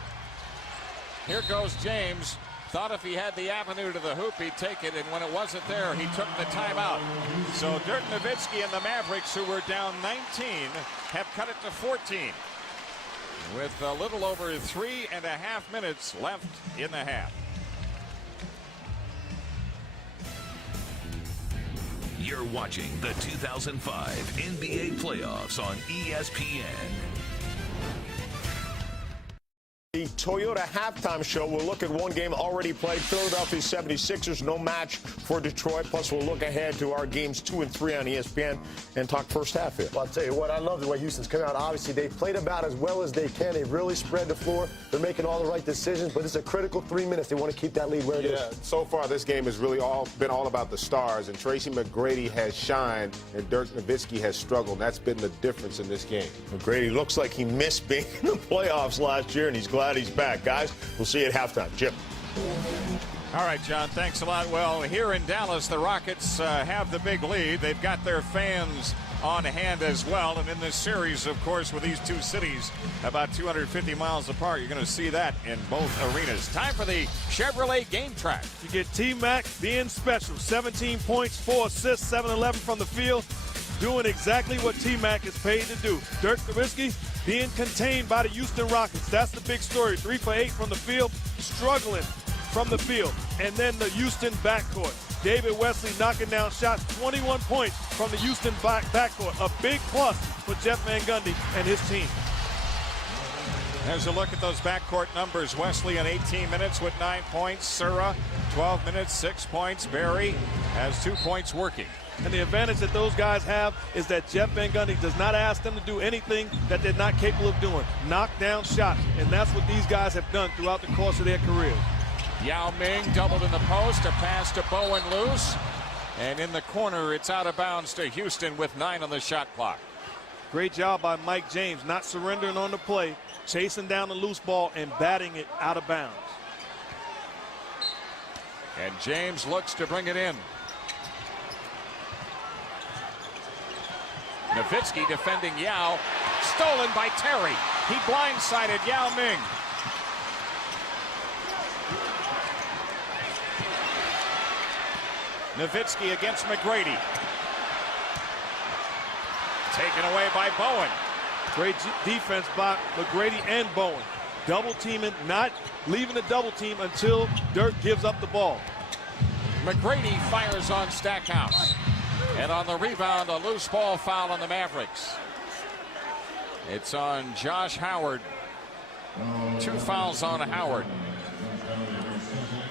Here goes James. Thought if he had the avenue to the hoop, he'd take it, and when it wasn't there, he took the timeout. So Dirk Nowitzki and the Mavericks, who were down 19, have cut it to 14. With a little over 3.5 minutes left in the half. You're watching the 2005 NBA playoffs on ESPN. The Toyota halftime show. We'll look at one game already played. Philadelphia 76ers, no match for Detroit. Plus, we'll look ahead to our games 2 and 3 on ESPN and talk first half here. Well, I'll tell you what, I love the way Houston's come out. Obviously, they've played about as well as they can. They've really spread the floor. They're making all the right decisions, but it's a critical 3 minutes. They want to keep that lead where it is. So far, this game has really been all about the stars, and Tracy McGrady has shined, and Dirk Nowitzki has struggled. That's been the difference in this game. McGrady looks like he missed being in the playoffs last year, and he's glad he's back. Guys, we'll see you at halftime. Jim. All right, John, thanks a lot. Well, here in Dallas, the Rockets have the big lead. They've got their fans on hand as well. And in this series, of course, with these two cities about 250 miles apart, you're going to see that in both arenas. Time for the Chevrolet Game Track. You get T-Mac being special. 17 points, 4 assists, 7-11 from the field. Doing exactly what T-Mac is paid to do. Dirk Nowitzki being contained by the Houston Rockets. That's the big story. 3 for 8 from the field. Struggling from the field. And then the Houston backcourt. David Wesley knocking down shots, 21 points from the Houston backcourt. A big plus for Jeff Van Gundy and his team. There's a look at those backcourt numbers. Wesley in 18 minutes with 9 points. Sura, 12 minutes, 6 points. Barry has 2 points working. And the advantage that those guys have is that Jeff Van Gundy does not ask them to do anything that they're not capable of doing. Knock down shots. And that's what these guys have done throughout the course of their careers. Yao Ming doubled in the post. A pass to Bowen loose. And in the corner, it's out of bounds to Houston with 9 on the shot clock. Great job by Mike James, not surrendering on the play, chasing down the loose ball and batting it out of bounds. And James looks to bring it in. Nowitzki defending Yao. Stolen by Terry. He blindsided Yao Ming. Nowitzki against McGrady. Taken away by Bowen. Great defense by McGrady and Bowen. Double teaming, not leaving the double team until Dirk gives up the ball. McGrady fires on Stackhouse. And on the rebound, a loose ball foul on the Mavericks. It's on Josh Howard. 2 fouls on Howard.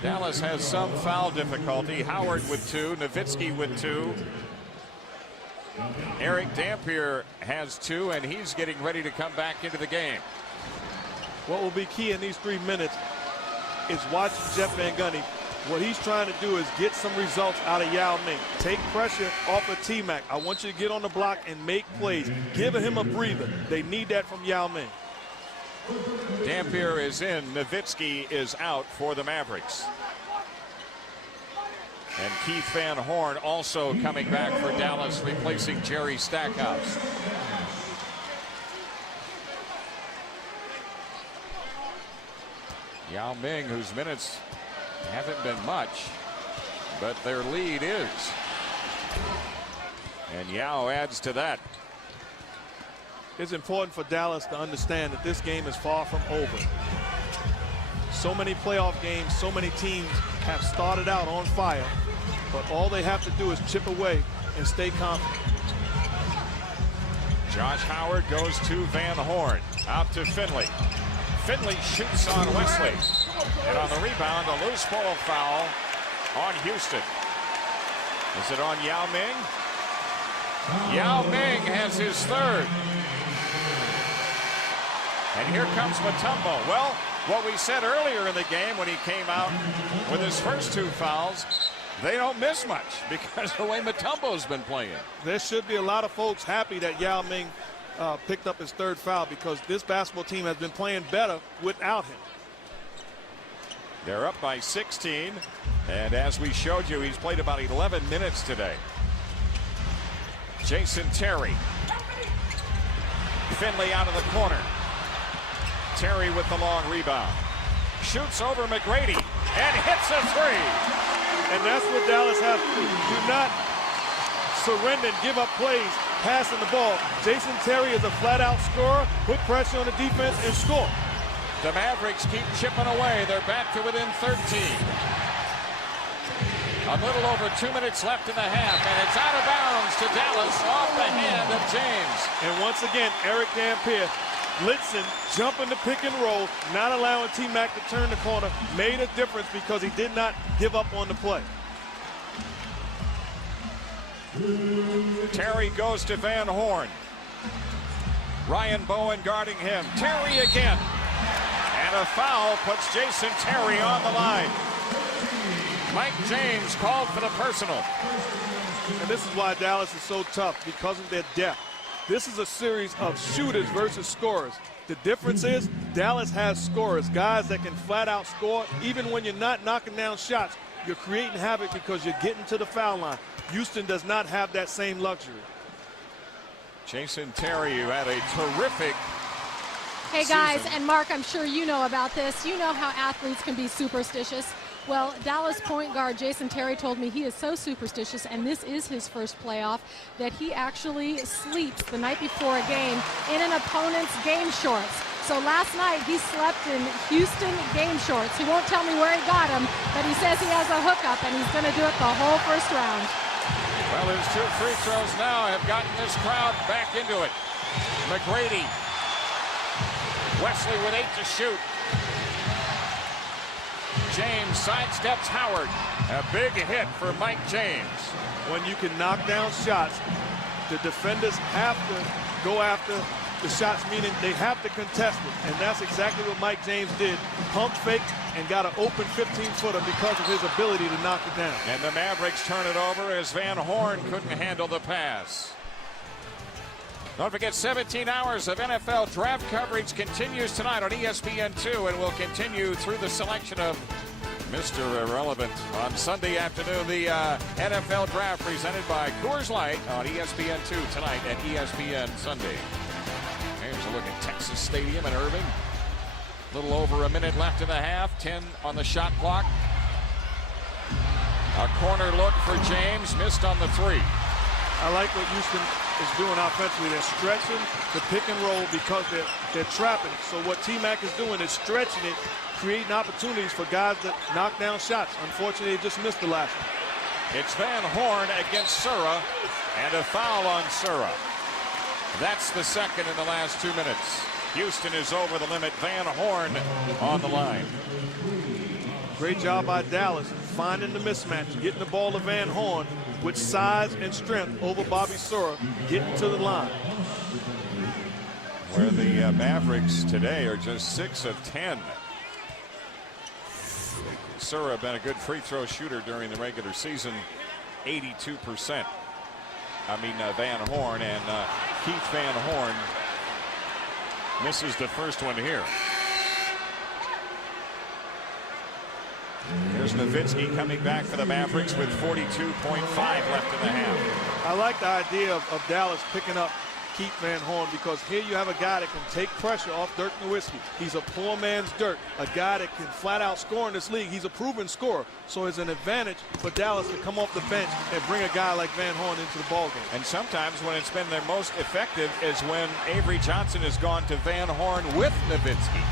Dallas has some foul difficulty. Howard with 2, Nowitzki with 2. Eric Dampier has 2, and he's getting ready to come back into the game. What will be key in these 3 minutes is watching Jeff Van Gundy. What he's trying to do is get some results out of Yao Ming. Take pressure off of T-Mac. I want you to get on the block and make plays. Give him a breather. They need that from Yao Ming. Dampier is in. Nowitzki is out for the Mavericks. And Keith Van Horn also coming back for Dallas, replacing Jerry Stackhouse. Yao Ming, whose minutes haven't been much, but their lead is. And Yao adds to that. It's important for Dallas to understand that this game is far from over. So many playoff games, so many teams have started out on fire, but all they have to do is chip away and stay confident. Josh Howard goes to Van Horn. Out to Finley. Finley shoots on Wesley. And on the rebound, a loose ball foul on Houston. Is it on Yao Ming? Yao Ming has his 3rd. And here comes Mutombo. Well, what we said earlier in the game when he came out with his first 2 fouls, they don't miss much because of the way Mutombo's been playing. There should be a lot of folks happy that Yao Ming picked up his 3rd foul because this basketball team has been playing better without him. They're up by 16, and as we showed you, he's played about 11 minutes today. Jason Terry. Finley out of the corner. Terry with the long rebound. Shoots over McGrady and hits a 3. And that's what Dallas has to do. Do not surrender and give up plays passing the ball. Jason Terry is a flat-out scorer. Put pressure on the defense and score. The Mavericks keep chipping away. They're back to within 13. A little over 2 minutes left in the half, and it's out of bounds to Dallas off the hand of James. And once again, Eric Dampier blitzing, jumping the pick and roll, not allowing T-Mac to turn the corner, made a difference because he did not give up on the play. Terry goes to Van Horn. Ryan Bowen guarding him. Terry again. And a foul puts Jason Terry on the line. Mike James called for the personal. And this is why Dallas is so tough, because of their depth. This is a series of shooters versus scorers. The difference is Dallas has scorers, guys that can flat out score. Even when you're not knocking down shots, you're creating havoc because you're getting to the foul line. Houston does not have that same luxury. Jason Terry, who had a terrific Hey guys, season. and Mark, I'm sure you know about this. You know how athletes can be superstitious. Well, Dallas point guard Jason Terry told me he is so superstitious, and this is his first playoff, that he actually sleeps the night before a game in an opponent's game shorts. So last night he slept in Houston game shorts. He won't tell me where he got them, but he says he has a hookup and he's going to do it the whole first round. Well, his 2 free throws now have gotten this crowd back into it. McGrady. Wesley with 8 to shoot. James sidesteps Howard. A big hit for Mike James. When you can knock down shots, the defenders have to go after the shots, meaning they have to contest it. And that's exactly what Mike James did. Pump fake and got an open 15-footer because of his ability to knock it down. And the Mavericks turn it over as Van Horn couldn't handle the pass. Don't forget, 17 hours of NFL draft coverage continues tonight on ESPN2 and will continue through the selection of Mr. Irrelevant on Sunday afternoon. The NFL draft presented by Coors Light on ESPN2 tonight and ESPN Sunday. Here's a look at Texas Stadium in Irving. A little over a minute left in the half. 10 on the shot clock. A corner look for James. Missed on the 3. I like what Houston is doing offensively. They're stretching the pick and roll because they're trapping it. So what T-Mac is doing is stretching it, creating opportunities for guys that knock down shots. Unfortunately, they just missed the last one. It's Van Horn against Sura, and a foul on Sura. That's the second in the last 2 minutes. Houston is over the limit. Van Horn on the line. Great job by Dallas finding the mismatch, getting the ball to Van Horn with size and strength over Bobby Sura, getting to the line. Where the Mavericks today are just 6 of 10. Sura been a good free throw shooter during the regular season, 82%. Van Horn, and Keith Van Horn misses the first one here. Here's Nowitzki coming back for the Mavericks with 42.5 left in the half. I like the idea of Dallas picking up Keith Van Horn because here you have a guy that can take pressure off Dirk Nowitzki. He's a poor man's Dirk, a guy that can flat out score in this league. He's a proven scorer, so it's an advantage for Dallas to come off the bench and bring a guy like Van Horn into the ballgame. And sometimes when it's been their most effective is when Avery Johnson has gone to Van Horn with Nowitzki.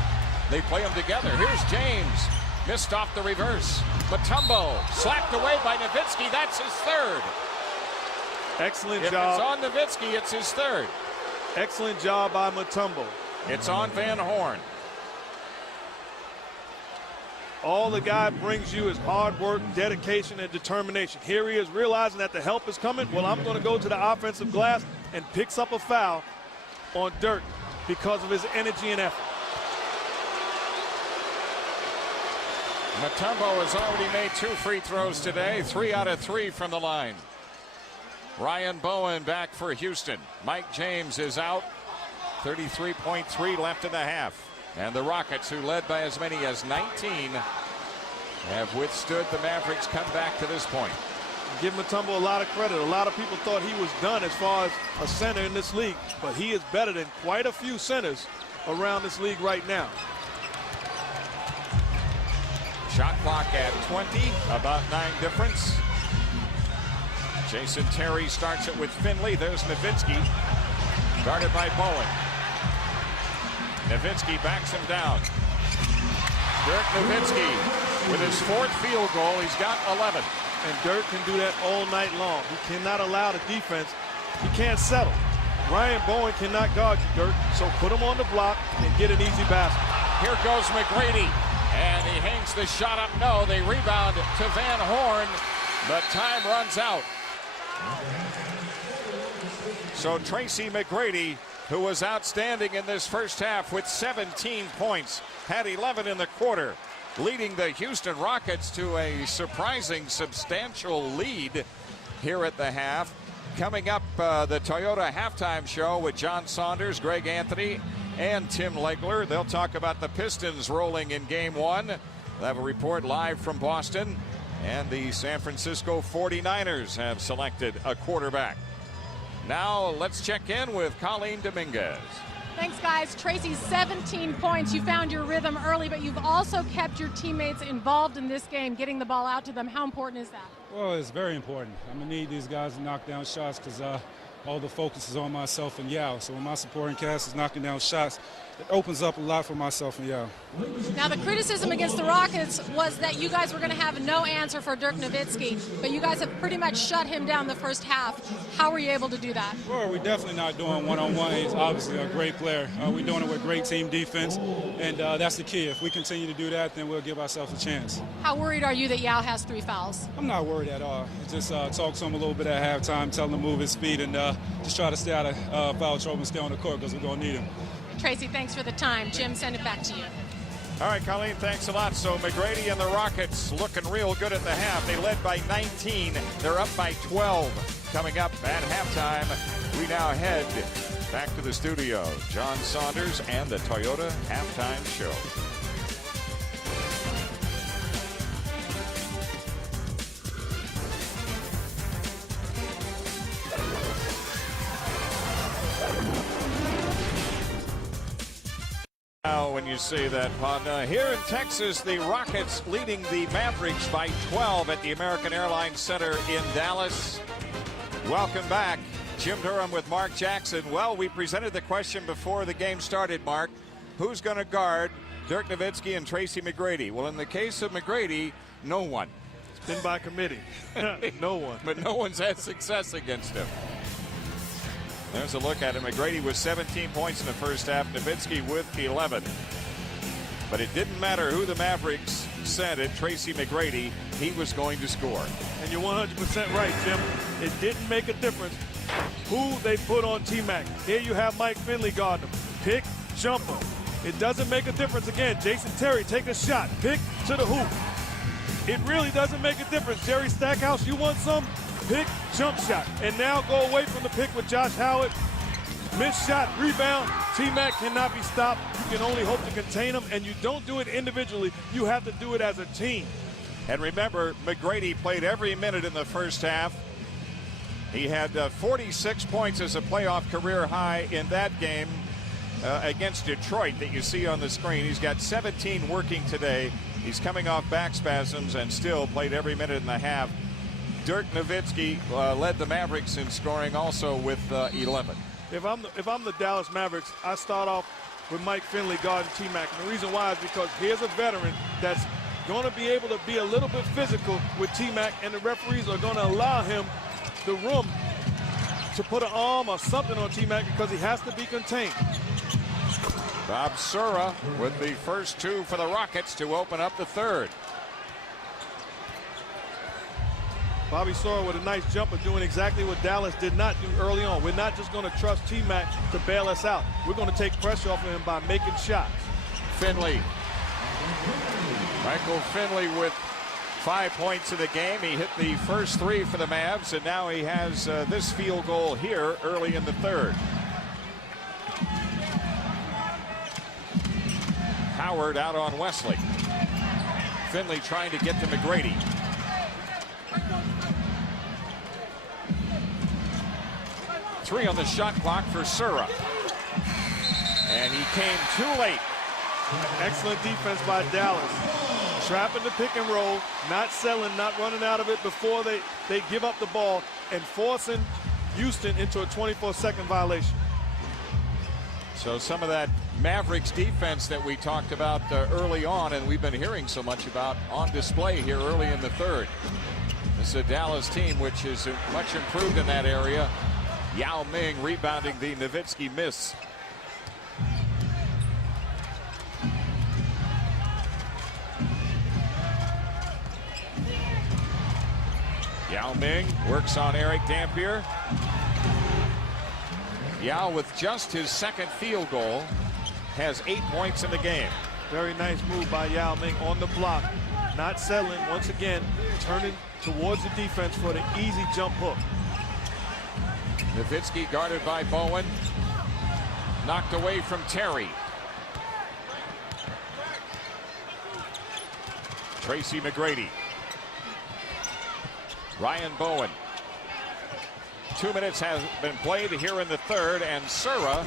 They play them together. Here's James. Missed off the reverse. Mutombo slapped away by Nowitzki. That's his third. Excellent if job. It's on Nowitzki, it's his third. Excellent job by Mutombo. It's on Van Horn. All the guy brings you is hard work, dedication, and determination. Here he is realizing that the help is coming. Well, I'm going to go to the offensive glass, and picks up a foul on Dirk because of his energy and effort. Mutombo has already made 2 free throws today, 3 out of 3 from the line. Ryan Bowen back for Houston. Mike James is out. 33.3 left in the half. And the Rockets, who led by as many as 19, have withstood the Mavericks' comeback to this point. Give Mutombo a lot of credit. A lot of people thought he was done as far as a center in this league, but he is better than quite a few centers around this league right now. Shot clock at 20, about 9 difference. Jason Terry starts it with Finley. There's Nowitzki, guarded by Bowen. Nowitzki backs him down. Dirk Nowitzki with his 4th field goal. He's got 11. And Dirk can do that all night long. He cannot allow the defense. He can't settle. Ryan Bowen cannot guard you, Dirk, so put him on the block and get an easy basket. Here goes McGrady, and he hangs the shot up. No, they rebound to Van Horn, but time runs out. So Tracy McGrady, who was outstanding in this first half with 17 points, had 11 in the quarter, leading the Houston Rockets to a surprising, substantial lead here at the half. Coming up, the Toyota halftime show with John Saunders, Greg Anthony, and Tim Legler. They'll talk about the Pistons rolling in Game 1. They'll have a report live from Boston. And the San Francisco 49ers have selected a quarterback. Now let's check in with Colleen Dominguez. Thanks, guys. Tracy, 17 points. You found your rhythm early, but you've also kept your teammates involved in this game, getting the ball out to them. How important is that? Well, it's very important. I'm going to need these guys to knock down shots because all the focus is on myself and Yao. So when my supporting cast is knocking down shots, it opens up a lot for myself and Yao. Now, the criticism against the Rockets was that you guys were going to have no answer for Dirk Nowitzki, but you guys have pretty much shut him down the first half. How were you able to do that? Well, we're definitely not doing one-on-one. He's obviously a great player. We're doing it with great team defense, and that's the key. If we continue to do that, then we'll give ourselves a chance. How worried are you that Yao has 3 fouls? I'm not worried at all. Just talk to him a little bit at halftime, tell him to move his feet, and just try to stay out of foul trouble and stay on the court because we're going to need him. Tracy, thanks for the time. Jim, send it back to you. All right, Colleen, thanks a lot. So McGrady and the Rockets looking real good at the half. They led by 19. They're up by 12. Coming up at halftime, we now head back to the studio. John Saunders and the Toyota Halftime Show. When you see that, Padna. Here in Texas, the Rockets leading the Mavericks by 12 at the American Airlines Center in Dallas. Welcome back. Jim Durham with Mark Jackson. Well, we presented the question before the game started, Mark. Who's going to guard Dirk Nowitzki and Tracy McGrady? Well, in the case of McGrady, no one. It's been by committee. No one. But no one's had success against him. There's a look at it. McGrady with 17 points in the first half. Nowitzki with 11. But it didn't matter who the Mavericks sent it. Tracy McGrady, he was going to score. And you're 100% right, Jim. It didn't make a difference who they put on T-Mac. Here you have Mike Finley guarding him. Pick, jumper. It doesn't make a difference. Again, Jason Terry, take a shot. Pick to the hoop. It really doesn't make a difference. Jerry Stackhouse, you want some? Pick, jump shot. And now go away from the pick with Josh Howard. Missed shot, rebound. T-Mac cannot be stopped. You can only hope to contain him, and you don't do it individually. You have to do it as a team. And remember, McGrady played every minute in the first half. He had 46 points as a playoff career high in that game against Detroit that you see on the screen. He's got 17 working today. He's coming off back spasms and still played every minute in the half. Dirk Nowitzki led the Mavericks in scoring also with 11. If I'm the Dallas Mavericks, I start off with Mike Finley guarding T-Mac. And the reason why is because here's a veteran that's going to be able to be a little bit physical with T-Mac, and the referees are going to allow him the room to put an arm or something on T-Mac because he has to be contained. Bob Sura with the first 2 for the Rockets to open up the third. Bobby Sora with a nice jumper doing exactly what Dallas did not do early on. We're not just going to trust T-Mac to bail us out. We're going to take pressure off of him by making shots. Finley. Michael Finley with 5 points in the game. He hit the first 3 for the Mavs, and now he has this field goal here early in the third. Howard out on Wesley. Finley trying to get to McGrady. Three on the shot clock for Sura. And he came too late. Excellent defense by Dallas. Trapping the pick and roll, not selling, not running out of it before they give up the ball, and forcing Houston into a 24-second violation. So some of that Mavericks defense that we talked about early on, and we've been hearing so much about, on display here early in the third. This is a Dallas team which is much improved in that area. Yao Ming rebounding the Nowitzki miss. Yao Ming works on Eric Dampier. Yao, with just his second field goal, has 8 points in the game. Very nice move by Yao Ming on the block. Not settling, once again, turning towards the defense for the easy jump hook. Nowitzki guarded by Bowen. Knocked away from Terry. Tracy McGrady. Ryan Bowen. 2 minutes has been played here in the third, and Sura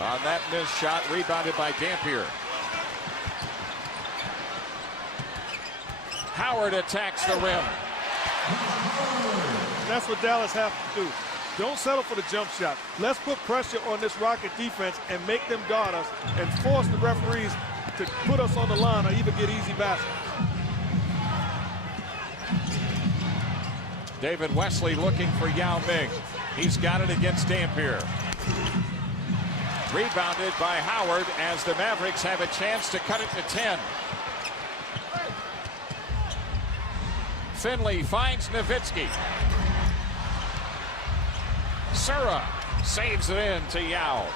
on that missed shot, rebounded by Dampier. Howard attacks the rim. That's what Dallas have to do. Don't settle for the jump shot. Let's put pressure on this Rocket defense and make them guard us and force the referees to put us on the line or even get easy baskets. David Wesley looking for Yao Ming. He's got it against Dampier. Rebounded by Howard as the Mavericks have a chance to cut it to 10. Finley finds Nowitzki. Sura saves it in to Yao.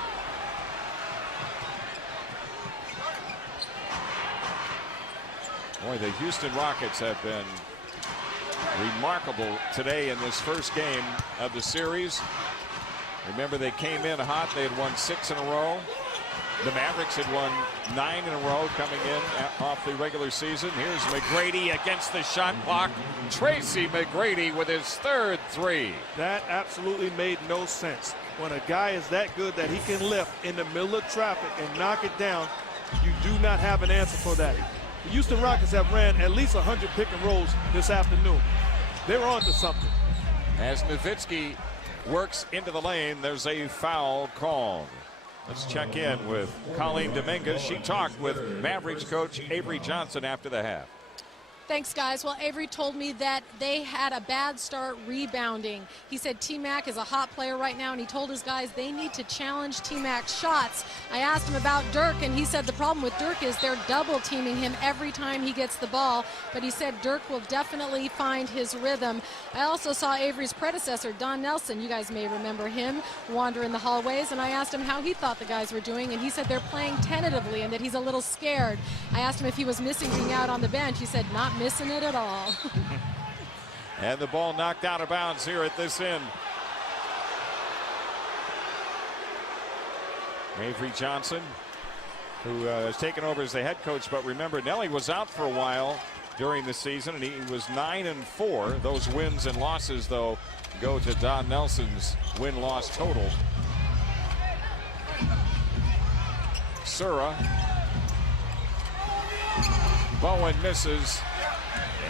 Boy, the Houston Rockets have been remarkable today in this first game of the series. Remember, they came in hot. They had won 6 in a row. The Mavericks had won 9 in a row coming in off the regular season. Here's McGrady against the shot clock. Tracy McGrady with his third three. That absolutely made no sense. When a guy is that good that he can lift in the middle of traffic and knock it down, you do not have an answer for that. The Houston Rockets have ran at least 100 pick and rolls this afternoon. They're on to something. As Nowitzki works into the lane, there's a foul call. Let's check in with Colleen Dominguez. She talked with Mavericks coach Avery Johnson after the half. Thanks, guys. Well, Avery told me that they had a bad start rebounding. He said T-Mac is a hot player right now, and he told his guys they need to challenge T-Mac's shots. I asked him about Dirk, and he said the problem with Dirk is they're double teaming him every time he gets the ball, but he said Dirk will definitely find his rhythm. I also saw Avery's predecessor, Don Nelson. You guys may remember him, wander in the hallways, and I asked him how he thought the guys were doing, and he said they're playing tentatively and that he's a little scared. I asked him if he was missing being out on the bench. He said not missing it at all. And the ball knocked out of bounds here at this end. Avery Johnson, who has taken over as the head coach, but remember, Nelly was out for a while during the season, and he was 9-4. Those wins and losses, though, go to Don Nelson's win-loss total. Sura. Bowen misses.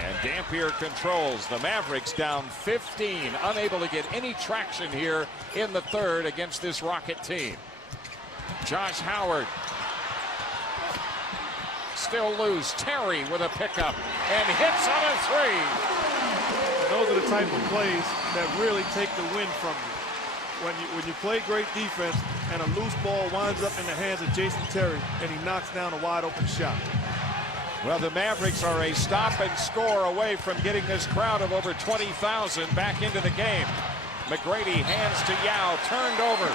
And Dampier controls. The Mavericks down 15, unable to get any traction here in the third against this Rocket team. Josh Howard still loose. Terry with a pickup and hits on a three. Those are the type of plays that really take the win from you. When you play great defense and a loose ball winds up in the hands of Jason Terry and he knocks down a wide open shot. Well, the Mavericks are a stop and score away from getting this crowd of over 20,000 back into the game. McGrady hands to Yao, turned over.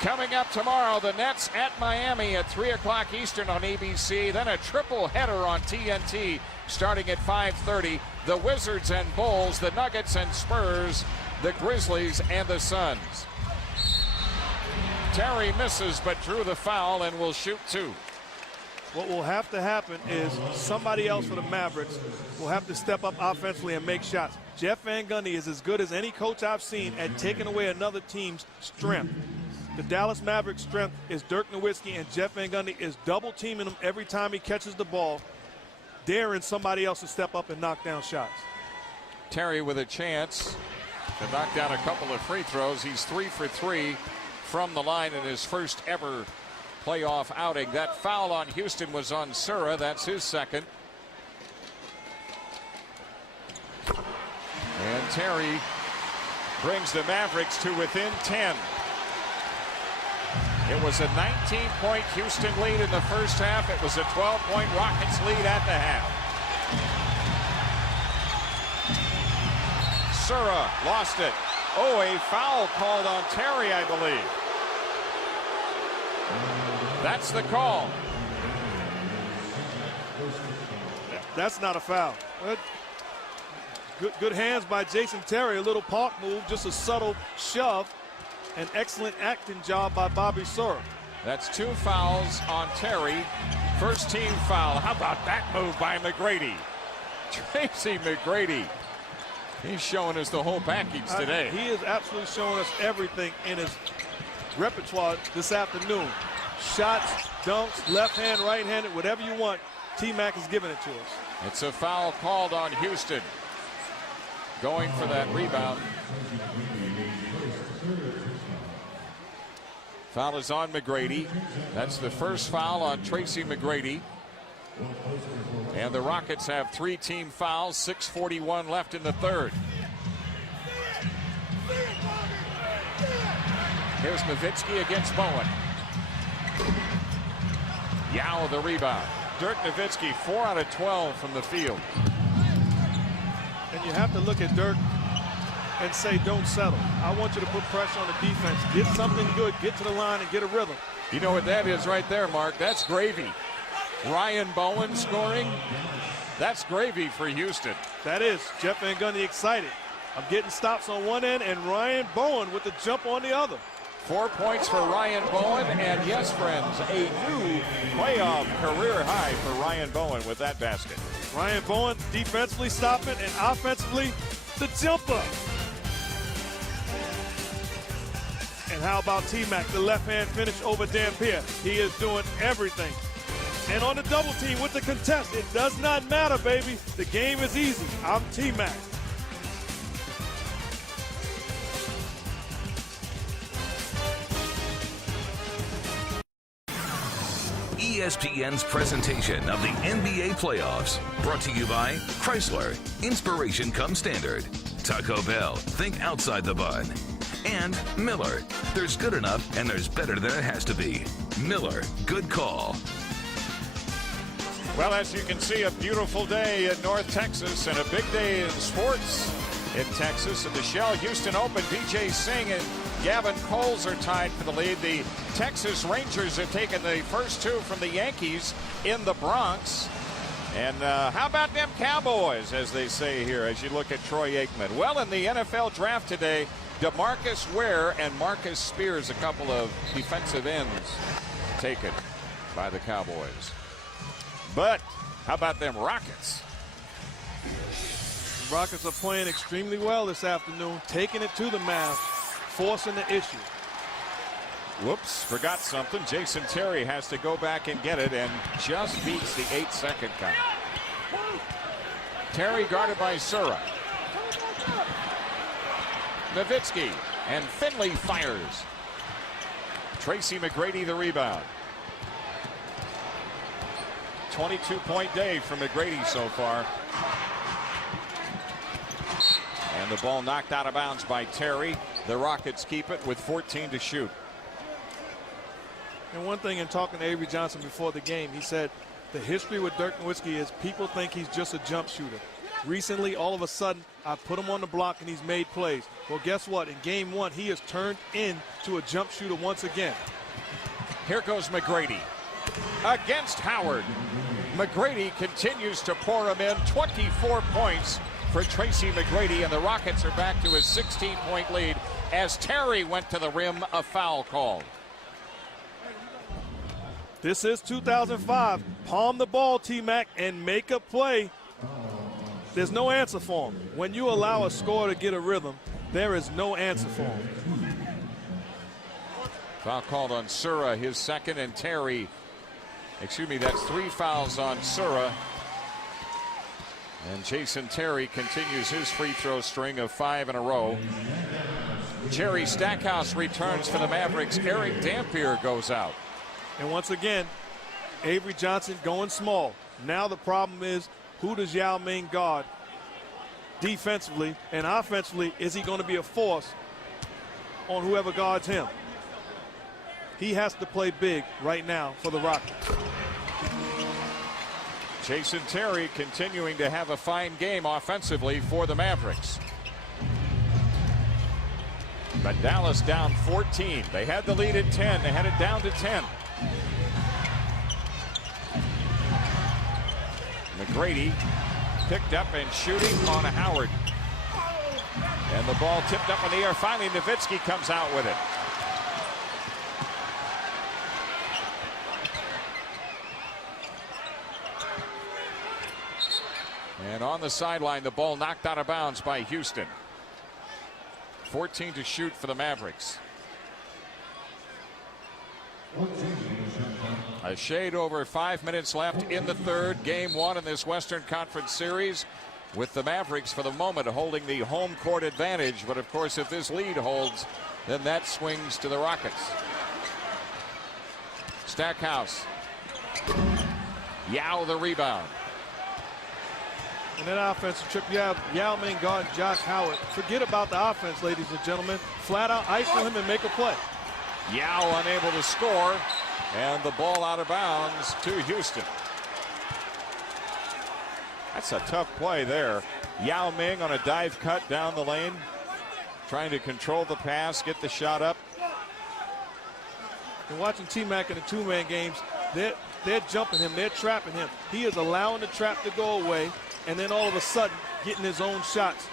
Coming up tomorrow, the Nets at Miami at 3 o'clock Eastern on ABC. Then a triple header on TNT starting at 5:30. The Wizards and Bulls, the Nuggets and Spurs, the Grizzlies and the Suns. Terry misses but drew the foul and will shoot 2. What will have to happen is somebody else for the Mavericks will have to step up offensively and make shots. Jeff Van Gundy is as good as any coach I've seen at taking away another team's strength. The Dallas Mavericks' strength is Dirk Nowitzki, and Jeff Van Gundy is double teaming him every time he catches the ball, daring somebody else to step up and knock down shots. Terry with a chance to knock down a couple of free throws. He's 3 for 3 from the line in his first ever playoff outing. That foul on Houston was on Sura. That's his second. And Terry brings the Mavericks to within 10. It was a 19-point Houston lead in the first half. It was a 12-point Rockets lead at the half. Sura lost it. Oh, a foul called on Terry, I believe. That's the call. That's not a foul. Good hands by Jason Terry. A little park move, just a subtle shove. An excellent acting job by Bobby Sura. That's 2 fouls on Terry. First team foul. How about that move by McGrady? Tracy McGrady. He's showing us the whole package today. He is absolutely showing us everything in his repertoire this afternoon. Shots, dunks, left hand, right handed, whatever you want. T-Mac is giving it to us. It's a foul called on Houston. going for that rebound. Foul is on McGrady. That's the first foul on Tracy McGrady. And the Rockets have 3 team fouls, 6:41 left in the third. Here's Nowitzki against Bowen. Yao the rebound. Dirk Nowitzki 4 out of 12 from the field. And you have to look at Dirk and say, don't settle. I want you to put pressure on the defense. Get something good, get to the line, and get a rhythm. You know what that is right there, Mark? That's gravy. Ryan Bowen scoring. That's gravy for Houston. That is. Jeff Van Gundy excited. I'm getting stops on one end, and Ryan Bowen with the jump on the other. 4 points for Ryan Bowen, and yes, friends, a new playoff career high for Ryan Bowen with that basket. Ryan Bowen defensively stopping, and offensively the jumper. And how about T-Mac, the left-hand finish over Dampier? He is doing everything. And on the double team with the contest, it does not matter, baby. The game is easy. I'm T-Mac. ESPN's presentation of the NBA playoffs, brought to you by Chrysler. Inspiration comes standard. Taco Bell, think outside the bun. And Miller, there's good enough and there's better than it has to be. Miller, good call. Well, as you can see, a beautiful day in North Texas and a big day in sports in Texas. At the Shell Houston Open, DJ Singh and Gavin Coles are tied for the lead. The Texas Rangers have taken the first 2 from the Yankees in the Bronx. And how about them Cowboys, as they say here, as you look at Troy Aikman? Well, in the NFL draft today, DeMarcus Ware and Marcus Spears, a couple of defensive ends, taken by the Cowboys. But how about them Rockets? Rockets are playing extremely well this afternoon, taking it to the Mavs, forcing the issue. Whoops, forgot something. Jason Terry has to go back and get it and just beats the 8-second count. Terry guarded by Sura. Nowitzki, and Finley fires. Tracy McGrady the rebound. 22-point day for McGrady so far. And the ball knocked out of bounds by Terry. The Rockets keep it with 14 to shoot. And one thing in talking to Avery Johnson before the game, he said the history with Dirk Nowitzki is people think he's just a jump shooter. Recently, all of a sudden, I put him on the block and he's made plays. Well, guess what? In game 1, he has turned into a jump shooter once again. Here goes McGrady against Howard. McGrady continues to pour him in. 24 points for Tracy McGrady, and the Rockets are back to a 16-point lead as Terry went to the rim, a foul called. This is 2005. Palm the ball, T-Mac, and make a play. There's no answer for him. When you allow a scorer to get a rhythm, there is no answer for him. Foul called on Sura, his second, and Terry. That's 3 fouls on Sura. And Jason Terry continues his free throw string of 5 in a row. Jerry Stackhouse returns for the Mavericks. Eric Dampier goes out. And once again, Avery Johnson going small. Now the problem is, who does Yao Ming guard defensively and offensively? Is he going to be a force on whoever guards him? He has to play big right now for the Rockets. Jason Terry continuing to have a fine game offensively for the Mavericks. But Dallas down 14. They had the lead at 10. They had it down to 10. McGrady picked up and shooting on Howard. And the ball tipped up in the air. Finally, Nowitzki comes out with it. And on the sideline, the ball knocked out of bounds by Houston. 14 to shoot for the Mavericks. A shade over 5 minutes left in the third. Game 1 in this Western Conference Series. with the Mavericks for the moment holding the home court advantage. But of course, if this lead holds, then that swings to the Rockets. Stackhouse. Yao the rebound. And that offensive trip, you have Yao Ming guarding Josh Howard. Forget about the offense, ladies and gentlemen. Flat out ice him and make a play. Yao unable to score, and the ball out of bounds to Houston. That's a tough play there. Yao Ming on a dive cut down the lane, trying to control the pass, get the shot up. And watching T-Mac in the two-man games, they're jumping him, they're trapping him. He is allowing the trap to go away, and then all of a sudden getting his own shots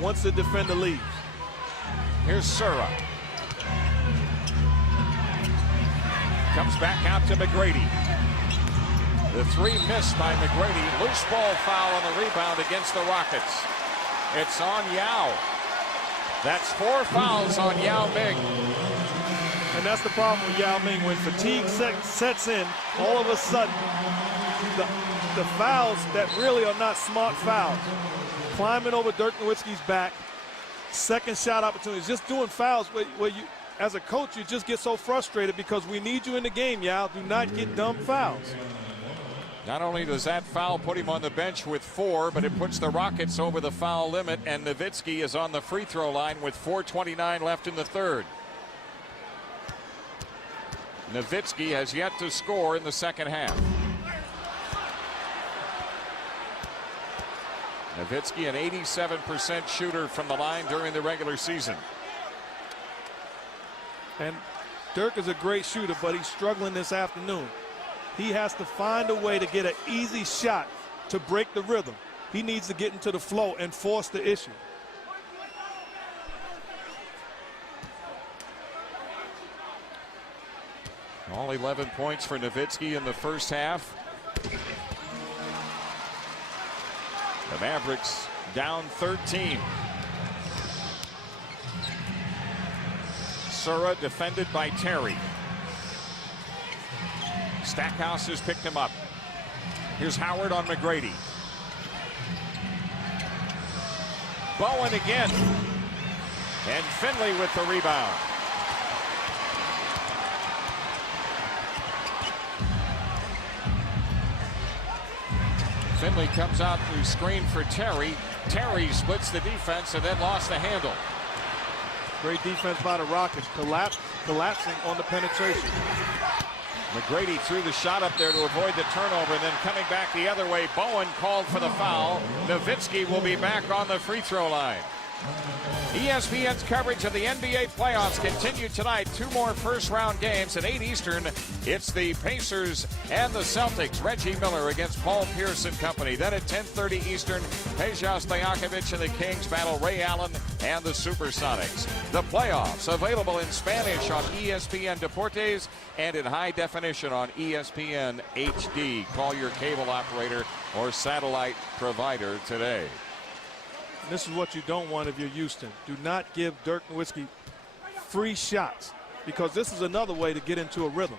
once the defender leaves. Here's Sura. Comes back out to McGrady. The three missed by McGrady. Loose ball foul on the rebound against the Rockets. It's on Yao. That's 4 fouls on Yao Ming. And that's the problem with Yao Ming. When fatigue sets in, all of a sudden, the fouls that really are not smart fouls. Climbing over Dirk Nowitzki's back, second shot opportunities, just doing fouls where you, as a coach, you just get so frustrated because we need you in the game, Yao. Do not get dumb fouls. Not only does that foul put him on the bench with 4, but it puts the Rockets over the foul limit, and Nowitzki is on the free throw line with 4:29 left in the third. Nowitzki has yet to score in the second half. Nowitzki, an 87% shooter from the line during the regular season. And Dirk is a great shooter, but he's struggling this afternoon. He has to find a way to get an easy shot to break the rhythm. He needs to get into the flow and force the issue. All 11 points for Nowitzki in the first half. The Mavericks down 13. Sura defended by Terry. Stackhouse has picked him up. Here's Howard on McGrady. Bowen again. And Finley with the rebound. Finley comes out to screen for Terry. Terry splits the defense and then lost the handle. Great defense by the Rockets, collapsing on the penetration. McGrady threw the shot up there to avoid the turnover, and then coming back the other way, Bowen called for the foul. Nowitzki will be back on the free throw line. ESPN's coverage of the NBA playoffs continued tonight. 2 more first-round games at 8 Eastern. It's the Pacers and the Celtics. Reggie Miller against Paul Pierce and company. Then at 10:30 Eastern, Peja Stojakovic and the Kings battle Ray Allen and the Supersonics. The playoffs available in Spanish on ESPN Deportes and in high definition on ESPN HD. Call your cable operator or satellite provider today. This is what you don't want if you're Houston. Do not give Dirk Nowitzki free shots, because this is another way to get into a rhythm.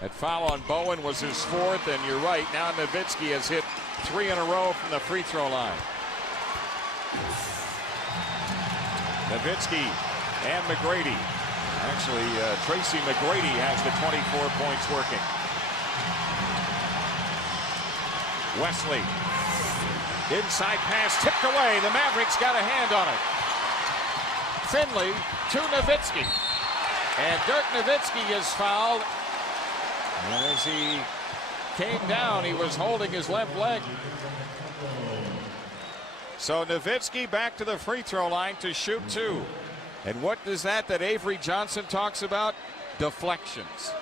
That foul on Bowen was his 4th, and you're right. Now Nowitzki has hit 3 in a row from the free throw line. Nowitzki and McGrady. Actually, Tracy McGrady has the 24 points working. Wesley. Inside pass tipped away. The Mavericks got a hand on it. Finley to Nowitzki. And Dirk Nowitzki is fouled. And as he came down, he was holding his left leg. So Nowitzki back to the free throw line to shoot 2. And what is that Avery Johnson talks about? Deflections.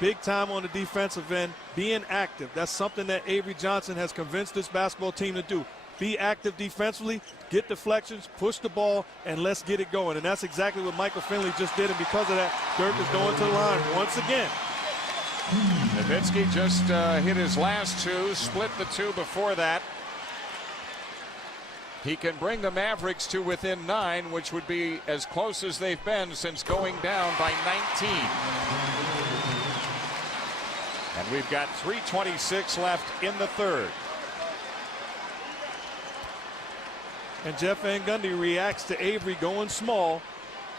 Big time on the defensive end, being active. That's something that Avery Johnson has convinced this basketball team to do. Be active defensively, get deflections, push the ball, and let's get it going. And that's exactly what Michael Finley just did. And because of that, Dirk is going to the line once again. Nowitzki just hit his last 2, split the 2 before that. He can bring the Mavericks to within 9, which would be as close as they've been since going down by 19. And we've got 3:26 left in the third. And Jeff Van Gundy reacts to Avery going small.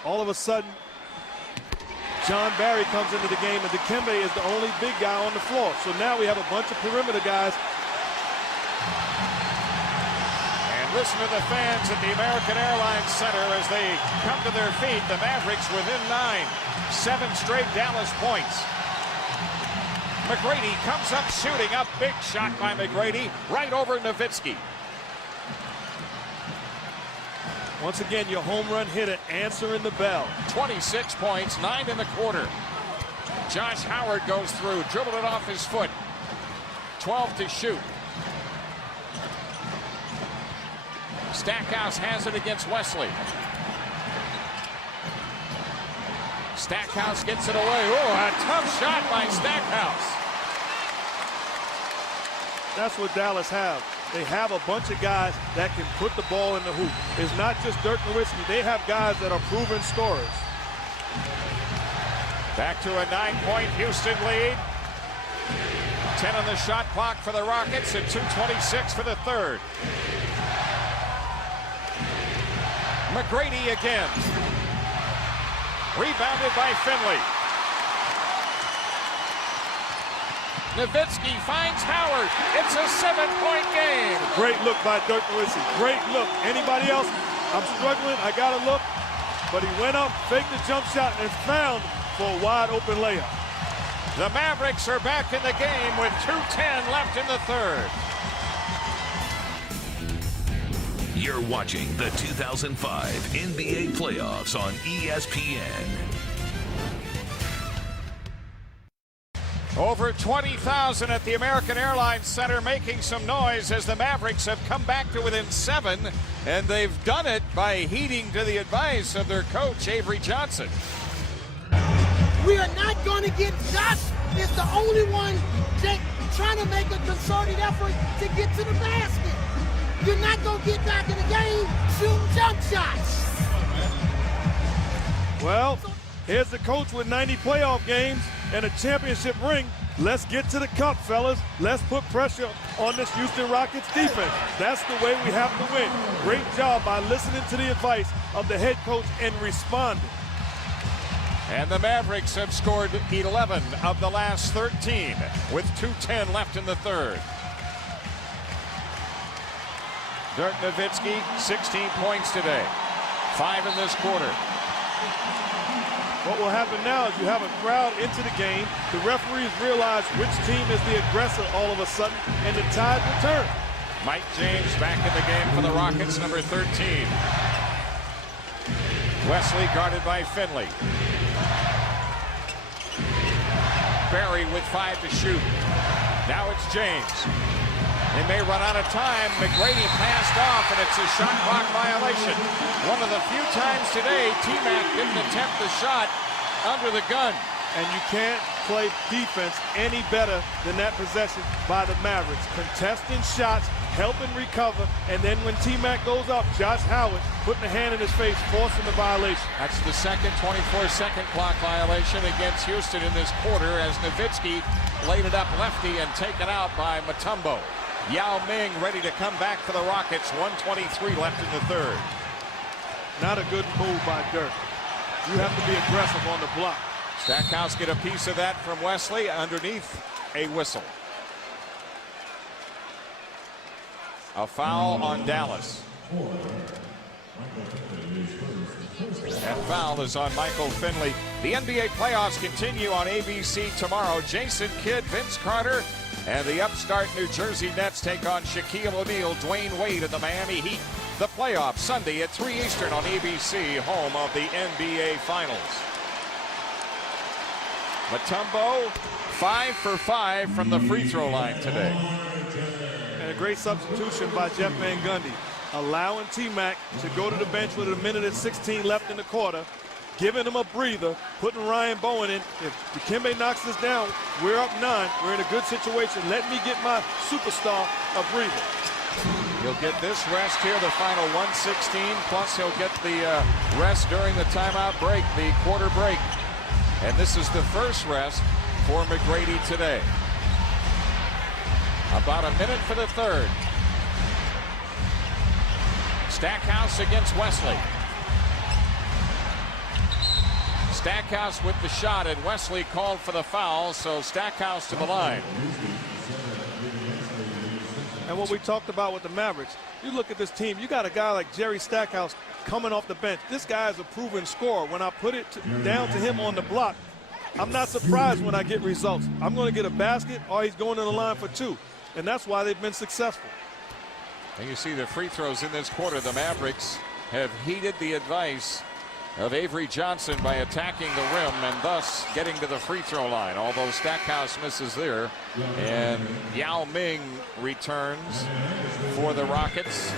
All of a sudden, John Barry comes into the game, and Dikembe is the only big guy on the floor. So now we have a bunch of perimeter guys. And listen to the fans at the American Airlines Center as they come to their feet. The Mavericks within 9. 7 straight Dallas points. McGrady comes up shooting. A big shot by McGrady right over Nowitzki. Once again, your home run hitter answering the bell. 26 points, 9 in the quarter. Josh Howard goes through, dribbled it off his foot. 12 to shoot. Stackhouse has it against Wesley. Stackhouse gets it away. Oh, a tough shot by Stackhouse. That's what Dallas have. They have a bunch of guys that can put the ball in the hoop. It's not just Dirk Nowitzki. They have guys that are proven scorers. Back to a 9-point Houston lead. 10 on the shot clock for the Rockets and 2:26 for the third. McGrady again. Rebounded by Finley. Nowitzki finds Howard. It's a 7-point game. Great look by Dirk Nowitzki. Great look. Anybody else? I'm struggling. I got to look. But he went up, faked the jump shot, and found for a wide open layup. The Mavericks are back in the game with 2:10 left in the third. You're watching the 2005 NBA playoffs on ESPN. Over 20,000 at the American Airlines Center making some noise as the Mavericks have come back to within 7, and they've done it by heeding to the advice of their coach, Avery Johnson. We are not going to get Josh is the only one trying to make a concerted effort to get to the basket. You're not going to get back in the game shooting jump shots. Well, here's the coach with 90 playoff games and a championship ring. Let's get to the cup, fellas. Let's put pressure on this Houston Rockets defense. That's the way we have to win. Great job by listening to the advice of the head coach and responding. And the Mavericks have scored 11 of the last 13 with 2:10 left in the third. Dirk Nowitzki, 16 points today. 5 in this quarter. What will happen now is you have a crowd into the game. The referees realize which team is the aggressor all of a sudden, and the tide will turn. Mike James back in the game for the Rockets, number 13. Wesley guarded by Finley. Barry with 5 to shoot. Now it's James. They may run out of time. McGrady passed off, and it's a shot clock violation. One of the few times today T-Mac didn't attempt the shot under the gun. And you can't play defense any better than that possession by the Mavericks. Contesting shots, helping recover, and then when T-Mac goes up, Josh Howard putting a hand in his face, forcing the violation. That's the second 24-second clock violation against Houston in this quarter as Nowitzki laid it up lefty and taken out by Mutombo. Yao Ming ready to come back for the Rockets. 1:23 left in the third. Not a good move by Dirk. You have to be aggressive on the block. Stackhouse get a piece of that from Wesley underneath a whistle. A foul on Dallas. That foul is on Michael Finley. The NBA playoffs continue on ABC tomorrow. Jason Kidd, Vince Carter, and the upstart New Jersey Nets take on Shaquille O'Neal, Dwayne Wade, and the Miami Heat. The playoffs Sunday at 3 Eastern on ABC, home of the NBA Finals. Mutombo, 5 for 5 from the free throw line today. And a great substitution by Jeff Van Gundy, allowing T-Mac to go to the bench with 1:16 left in the quarter, giving him a breather, putting Ryan Bowen in. If Dikembe knocks this down, we're up 9. We're in a good situation. Let me get my superstar a breather. He'll get this rest here, the final 1:16, plus he'll get the rest during the timeout break, the quarter break. And this is the first rest for McGrady today. About a minute for the third. Stackhouse against Wesley. Stackhouse with the shot, and Wesley called for the foul, so Stackhouse to the line. And what we talked about with the Mavericks, you look at this team, you got a guy like Jerry Stackhouse coming off the bench. This guy is a proven scorer. When I put it down to him on the block, I'm not surprised when I get results. I'm going to get a basket, or he's going to the line for 2. And that's why they've been successful. And you see the free throws in this quarter. The Mavericks have heeded the advice of Avery Johnson by attacking the rim and thus getting to the free throw line, although Stackhouse misses there. And Yao Ming returns for the Rockets.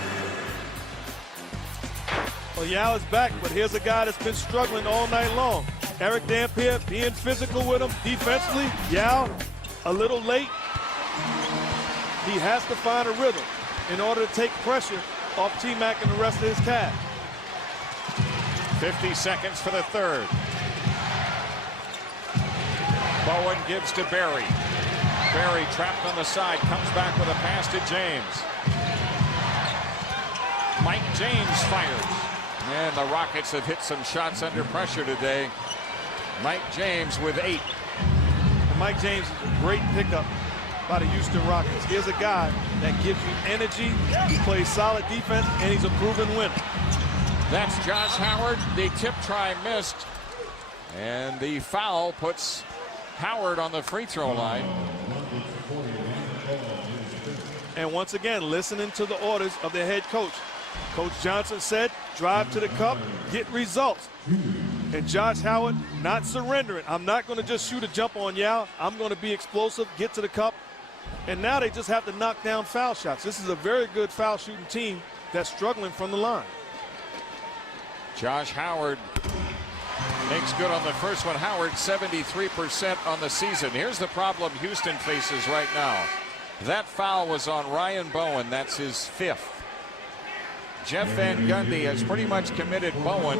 Well, Yao is back, but here's a guy that's been struggling all night long. Eric Dampier being physical with him defensively. Yao a little late. He has to find a rhythm in order to take pressure off T-Mac and the rest of his cast. 50 seconds for the third. Bowen gives to Barry. Barry trapped on the side, comes back with a pass to James. Mike James fires. And the Rockets have hit some shots under pressure today. Mike James with 8. And Mike James is a great pickup by the Houston Rockets. Here's a guy that gives you energy, he plays solid defense, and he's a proven winner. That's Josh Howard. The tip try missed. And the foul puts Howard on the free throw line. And once again, listening to the orders of their head coach. Coach Johnson said, drive to the cup, get results. And Josh Howard not surrendering. I'm not going to just shoot a jump on Yao. I'm going to be explosive, get to the cup. And now they just have to knock down foul shots. This is a very good foul shooting team that's struggling from the line. Josh Howard makes good on the first one. Howard 73% on the season. Here's the problem Houston faces right now. That foul was on Ryan Bowen. That's his 5th. Jeff Van Gundy has pretty much committed Bowen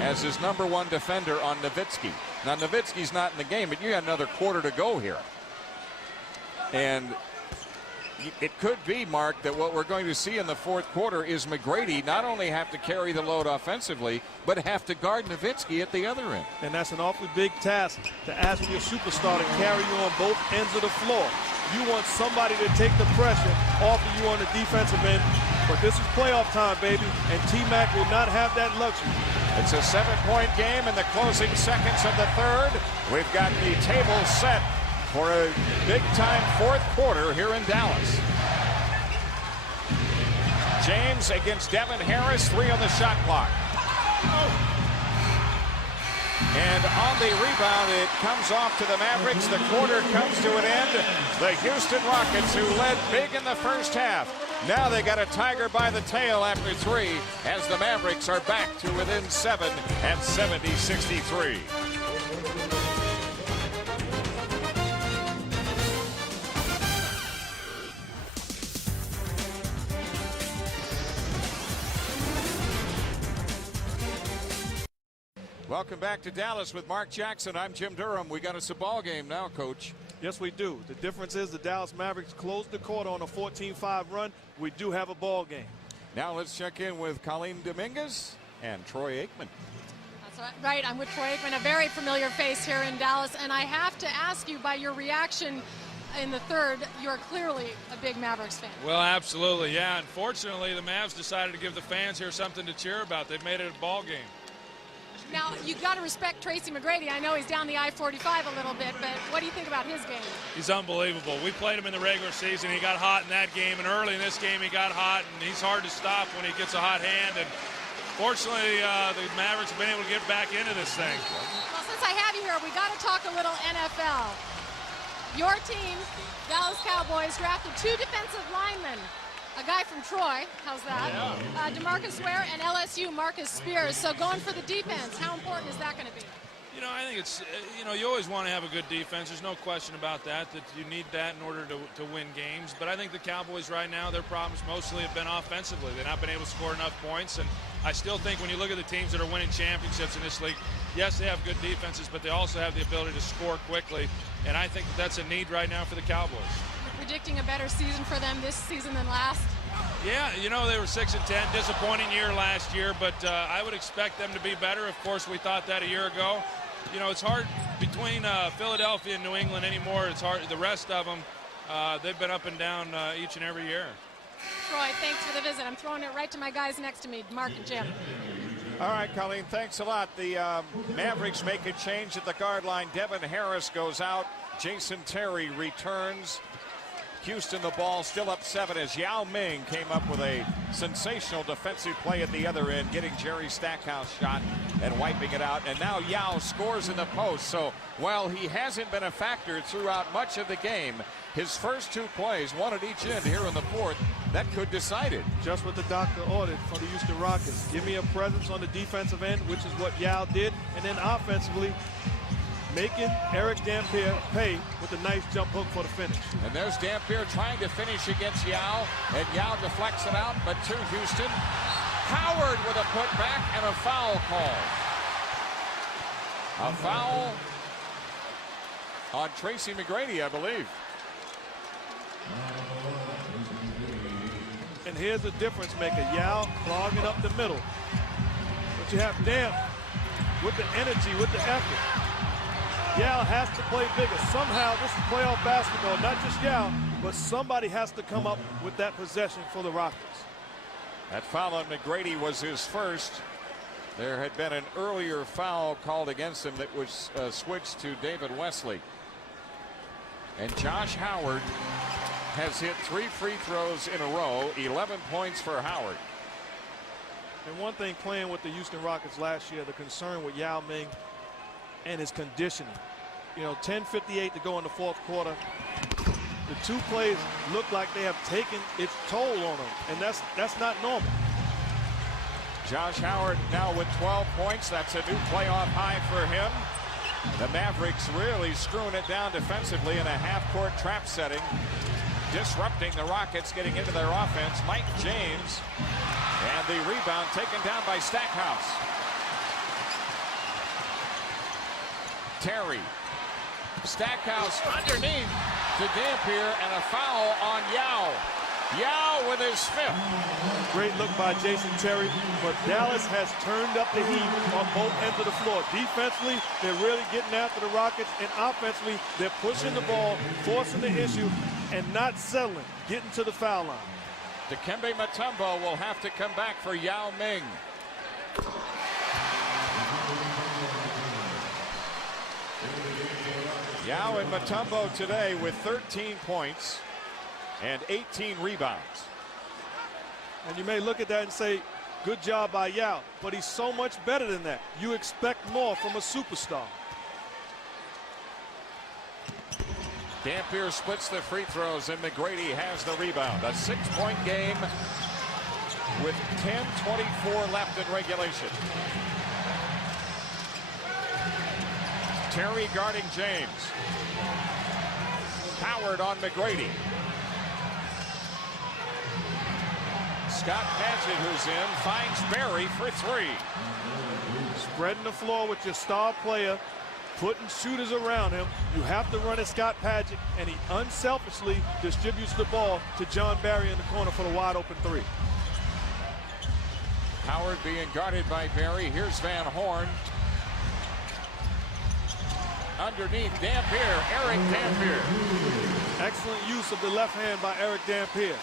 as his #1 defender on Nowitzki. Now Nowitzki's not in the game, but you got another quarter to go here. And it could be, Mark, that what we're going to see in the 4th quarter is McGrady not only have to carry the load offensively, but have to guard Nowitzki at the other end. And that's an awfully big task to ask your superstar to carry you on both ends of the floor. You want somebody to take the pressure off of you on the defensive end, but this is playoff time, baby, and T-Mac will not have that luxury. It's a 7-point game in the closing seconds of the 3rd. We've got the table set for a big-time 4th quarter here in Dallas. James against Devin Harris, 3 on the shot clock. And on the rebound, it comes off to the Mavericks. The quarter comes to an end. The Houston Rockets, who led big in the first half, now they got a tiger by the tail after 3, as the Mavericks are back to within 7 at 70-63. Welcome back to Dallas with Mark Jackson. I'm Jim Durham. We got us a ball game now, Coach. Yes, we do. The difference is the Dallas Mavericks closed the quarter on a 14-5 run. We do have a ball game. Now let's check in with Colleen Dominguez and Troy Aikman. That's right. I'm with Troy Aikman, a very familiar face here in Dallas. And I have to ask you, by your reaction in the 3rd, you're clearly a big Mavericks fan. Well, absolutely, yeah. Unfortunately, the Mavs decided to give the fans here something to cheer about. They've made it a ball game. Now, you got to respect Tracy McGrady. I know he's down the I-45 a little bit, but what do you think about his game? He's unbelievable. We played him in the regular season. He got hot in that game, and early in this game he got hot, and he's hard to stop when he gets a hot hand. And fortunately, the Mavericks have been able to get back into this thing. Well, since I have you here, we got to talk a little NFL. Your team, Dallas Cowboys, drafted 2 defensive linemen. A guy from Troy, how's that? Yeah. DeMarcus Ware, and LSU, Marcus Spears. So going for the defense, how important is that going to be? You know, I think it's, you always want to have a good defense. There's no question about that you need that in order to win games. But I think the Cowboys right now, their problems mostly have been offensively. They've not been able to score enough points. And I still think when you look at the teams that are winning championships in this league, yes, they have good defenses, but they also have the ability to score quickly. And I think that's a need right now for the Cowboys. You're predicting a better season for them this season than last? Yeah, you know, they were 6-10, disappointing year last year, but I would expect them to be better. Of course, we thought that a year ago. You know, it's hard between Philadelphia and New England anymore. It's hard. The rest of them, they've been up and down each and every year. Troy, thanks for the visit. I'm throwing it right to my guys next to me, Mark and Jim. All right, Colleen, thanks a lot. The Mavericks make a change at the guard line. Devin Harris goes out. Jason Terry returns. Houston, the ball still up 7 as Yao Ming came up with a sensational defensive play at the other end, getting Jerry Stackhouse shot and wiping it out. And now Yao scores in the post. So while he hasn't been a factor throughout much of the game, his first 2 plays, one at each end here in the fourth, that could decide it. Just what the doctor ordered for the Houston Rockets. Give me a presence on the defensive end, which is what Yao did. And then offensively, making Eric Dampier pay with a nice jump hook for the finish. And there's Dampier trying to finish against Yao, and Yao deflects it out, but to Houston. Howard with a putback and a foul call. A foul on Tracy McGrady, I believe. And here's the difference maker. Yao clogging up the middle. But you have Damp with the energy, with the effort. Yao has to play bigger. Somehow, this is playoff basketball, not just Yao, but somebody has to come up with that possession for the Rockets. That foul on McGrady was his first. There had been an earlier foul called against him that was switched to David Wesley. And Josh Howard has hit 3 free throws in a row, 11 points for Howard. And one thing playing with the Houston Rockets last year, the concern with Yao Ming and his conditioning. You know, 10:58 to go in the fourth quarter. The 2 plays look like they have taken its toll on him, and that's not normal. Josh Howard now with 12 points. That's a new playoff high for him. The Mavericks really screwing it down defensively in a half-court trap setting, disrupting the Rockets getting into their offense. Mike James, and the rebound taken down by Stackhouse. Terry. Stackhouse underneath to Dampier, and a foul on Yao. Yao with his 5th. Great look by Jason Terry, but Dallas has turned up the heat on both ends of the floor. Defensively, they're really getting after the Rockets, and offensively, they're pushing the ball, forcing the issue, and not settling, getting to the foul line. Dikembe Mutombo will have to come back for Yao Ming. Yao and Mutombo today with 13 points and 18 rebounds. And you may look at that and say, good job by Yao, but he's so much better than that. You expect more from a superstar. Dampier splits the free throws, and McGrady has the rebound. A 6-point game with 10:24 left in regulation. Terry guarding James. Howard on McGrady. Scott Padgett, who's in, finds Barry for 3. Spreading the floor with your star player, putting shooters around him. You have to run at Scott Padgett, and he unselfishly distributes the ball to John Barry in the corner for the wide open 3. Howard being guarded by Barry. Here's Van Horn. Underneath Dampier, Eric Dampier. Excellent use of the left hand by Eric Dampier.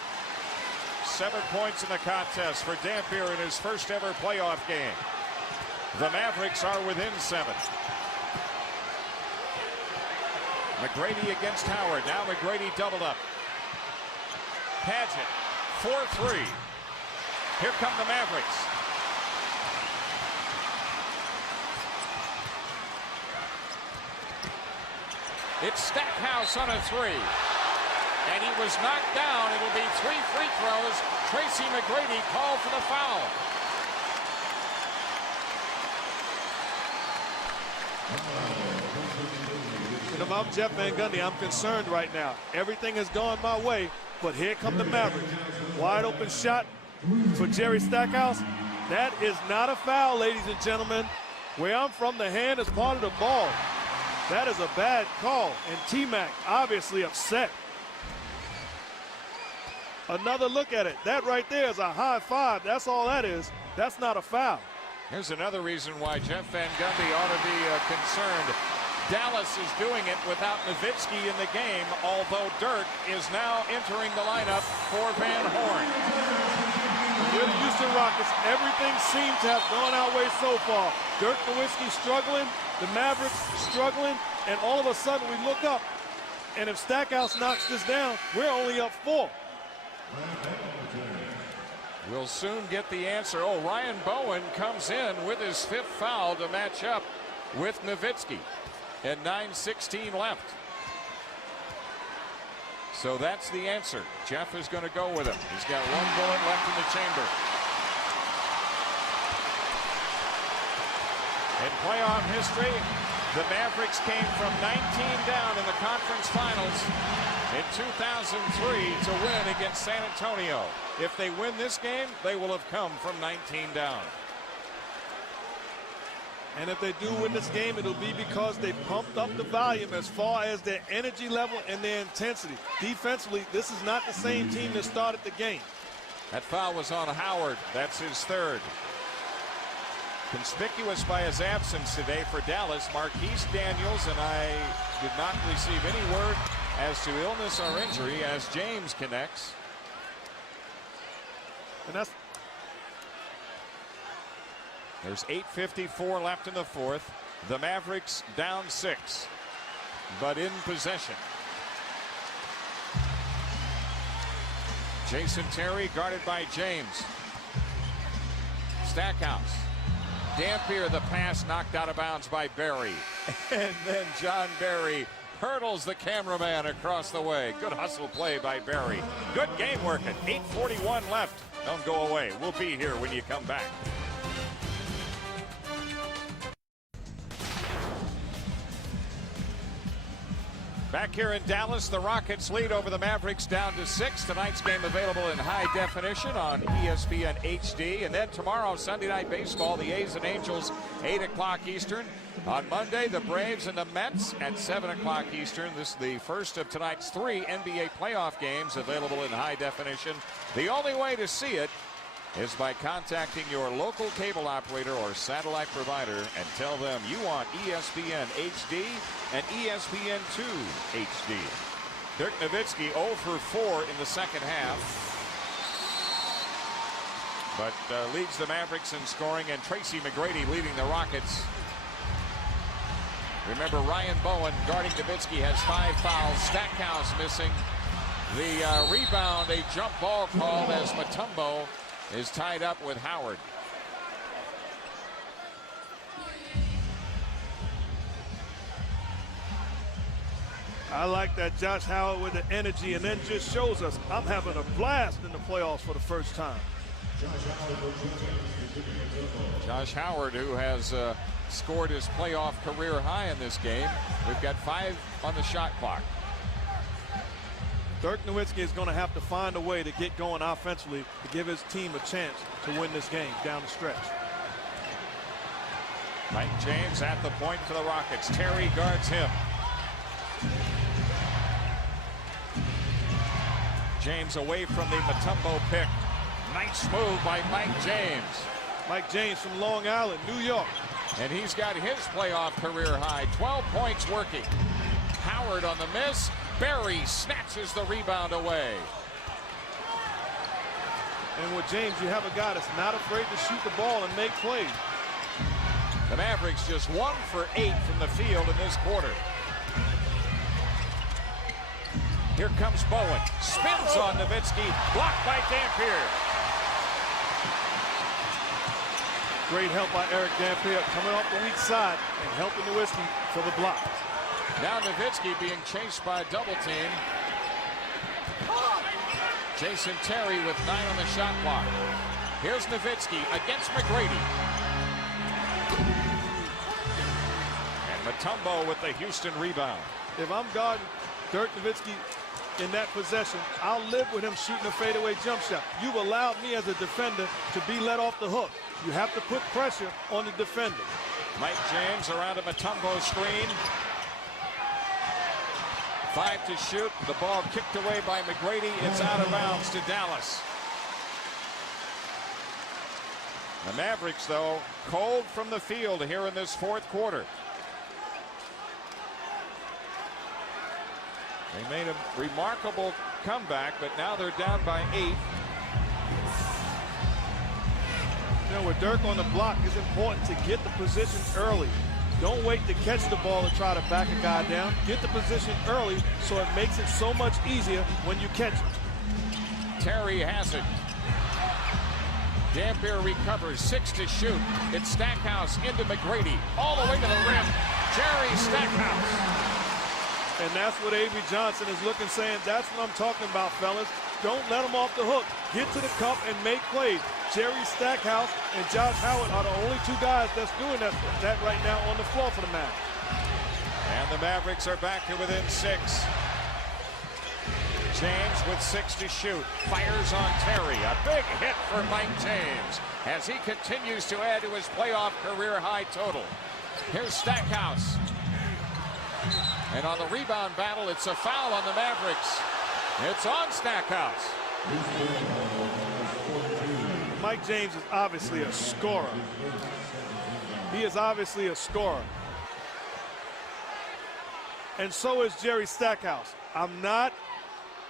7 points in the contest for Dampier in his first ever playoff game. The Mavericks are within 7. McGrady against Howard. Now McGrady doubled up. Padgett, 4-3. Here come the Mavericks. It's Stackhouse on a 3. And he was knocked down. It'll be 3 free throws. Tracy McGrady called for the foul. And if I'm Jeff Van Gundy, I'm concerned right now. Everything has gone my way, but here come the Mavericks. Wide open shot for Jerry Stackhouse. That is not a foul, ladies and gentlemen. Where I'm from, the hand is part of the ball. That is a bad call, and T-Mac obviously upset. Another look at it. That right there is a high five. That's all that is. That's not a foul. Here's another reason why Jeff Van Gundy ought to be concerned. Dallas is doing it without Nowitzki in the game, although Dirk is now entering the lineup for Van Horn. With the Houston Rockets, everything seems to have gone our way so far. Dirk Nowitzki struggling, the Mavericks struggling, and all of a sudden we look up, and if Stackhouse knocks this down, we're only up 4. We'll soon get the answer. Oh, Ryan Bowen comes in with his 5th foul to match up with Nowitzki. And 9:16 left. So that's the answer. Jeff is going to go with him. He's got 1 bullet left in the chamber. In playoff history, the Mavericks came from 19 down in the conference finals in 2003 to win against San Antonio. If they win this game, they will have come from 19 down. And if they do win this game, it'll be because they pumped up the volume as far as their energy level and their intensity. Defensively, this is not the same team that started the game. That foul was on Howard. That's his 3rd. Conspicuous by his absence today for Dallas, Marquise Daniels, and I did not receive any word as to illness or injury as James connects. And that's There's 8:54 left in the 4th. The Mavericks down 6, but in possession. Jason Terry guarded by James. Stackhouse. Dampier, the pass knocked out of bounds by Barry. And then John Barry hurdles the cameraman across the way. Good hustle play by Barry. Good game working. 8:41 left. Don't go away. We'll be here when you come back. Back here in Dallas, the Rockets lead over the Mavericks down to 6. Tonight's game available in high definition on ESPN HD. And then tomorrow, Sunday Night Baseball, the A's and Angels, 8 o'clock Eastern. On Monday, the Braves and the Mets at 7 o'clock Eastern. This is the first of tonight's 3 NBA playoff games available in high definition. The only way to see it is by contacting your local cable operator or satellite provider and tell them you want ESPN HD and ESPN2 HD. Dirk Nowitzki 0 for 4 in the second half, but leads the Mavericks in scoring, and Tracy McGrady leading the Rockets. Remember, Ryan Bowen guarding Nowitzki has 5 fouls. Stackhouse missing. The rebound, a jump ball called as Mutombo is tied up with Howard. I like that Josh Howard with the energy, and then just shows us I'm having a blast in the playoffs for the first time. Josh Howard, who has scored his playoff career high in this game. We've got 5 on the shot clock. Dirk Nowitzki is going to have to find a way to get going offensively to give his team a chance to win this game down the stretch. Mike James at the point for the Rockets. Terry guards him. James away from the Mutombo pick. Nice move by Mike James. Mike James from Long Island, New York. And he's got his playoff career high. 12 points working. Howard on the miss. Barry snatches the rebound away. And with James, you have a guy that's not afraid to shoot the ball and make plays. The Mavericks just 1 for 8 from the field in this quarter. Here comes Bowen. Spins on Nowitzki. Blocked by Dampier. Great help by Eric Dampier coming off the weak side and helping Nowitzki for the block. Now Nowitzki being chased by a double team. Jason Terry with 9 on the shot clock. Here's Nowitzki against McGrady. And Mutombo with the Houston rebound. If I'm guarding Dirk Nowitzki in that possession, I'll live with him shooting a fadeaway jump shot. You've allowed me as a defender to be let off the hook. You have to put pressure on the defender. Mike James around a Mutombo screen. 5 to shoot. The ball kicked away by McGrady. It's out of bounds to Dallas. The Mavericks, though, cold from the field here in this fourth quarter. They made a remarkable comeback, but now they're down by 8. You know, with Dirk on the block, it's important to get the position early. Don't wait to catch the ball and try to back a guy down. Get the position early so it makes it so much easier when you catch it. Terry has it. Dampier recovers, 6 to shoot. It's Stackhouse into McGrady, all the way to the rim. Jerry Stackhouse. And that's what Avery Johnson is looking, saying, that's what I'm talking about, fellas. Don't let them off the hook. Get to the cup and make plays. Jerry Stackhouse and Josh Howard are the only 2 guys that's doing that right now on the floor for the Mavericks. And the Mavericks are back to within 6. James with 6 to shoot. Fires on Terry. A big hit for Mike James as he continues to add to his playoff career high total. Here's Stackhouse. And on the rebound battle, it's a foul on the Mavericks. It's on Stackhouse. Mike James is obviously a scorer. He is obviously a scorer. And so is Jerry Stackhouse. I'm not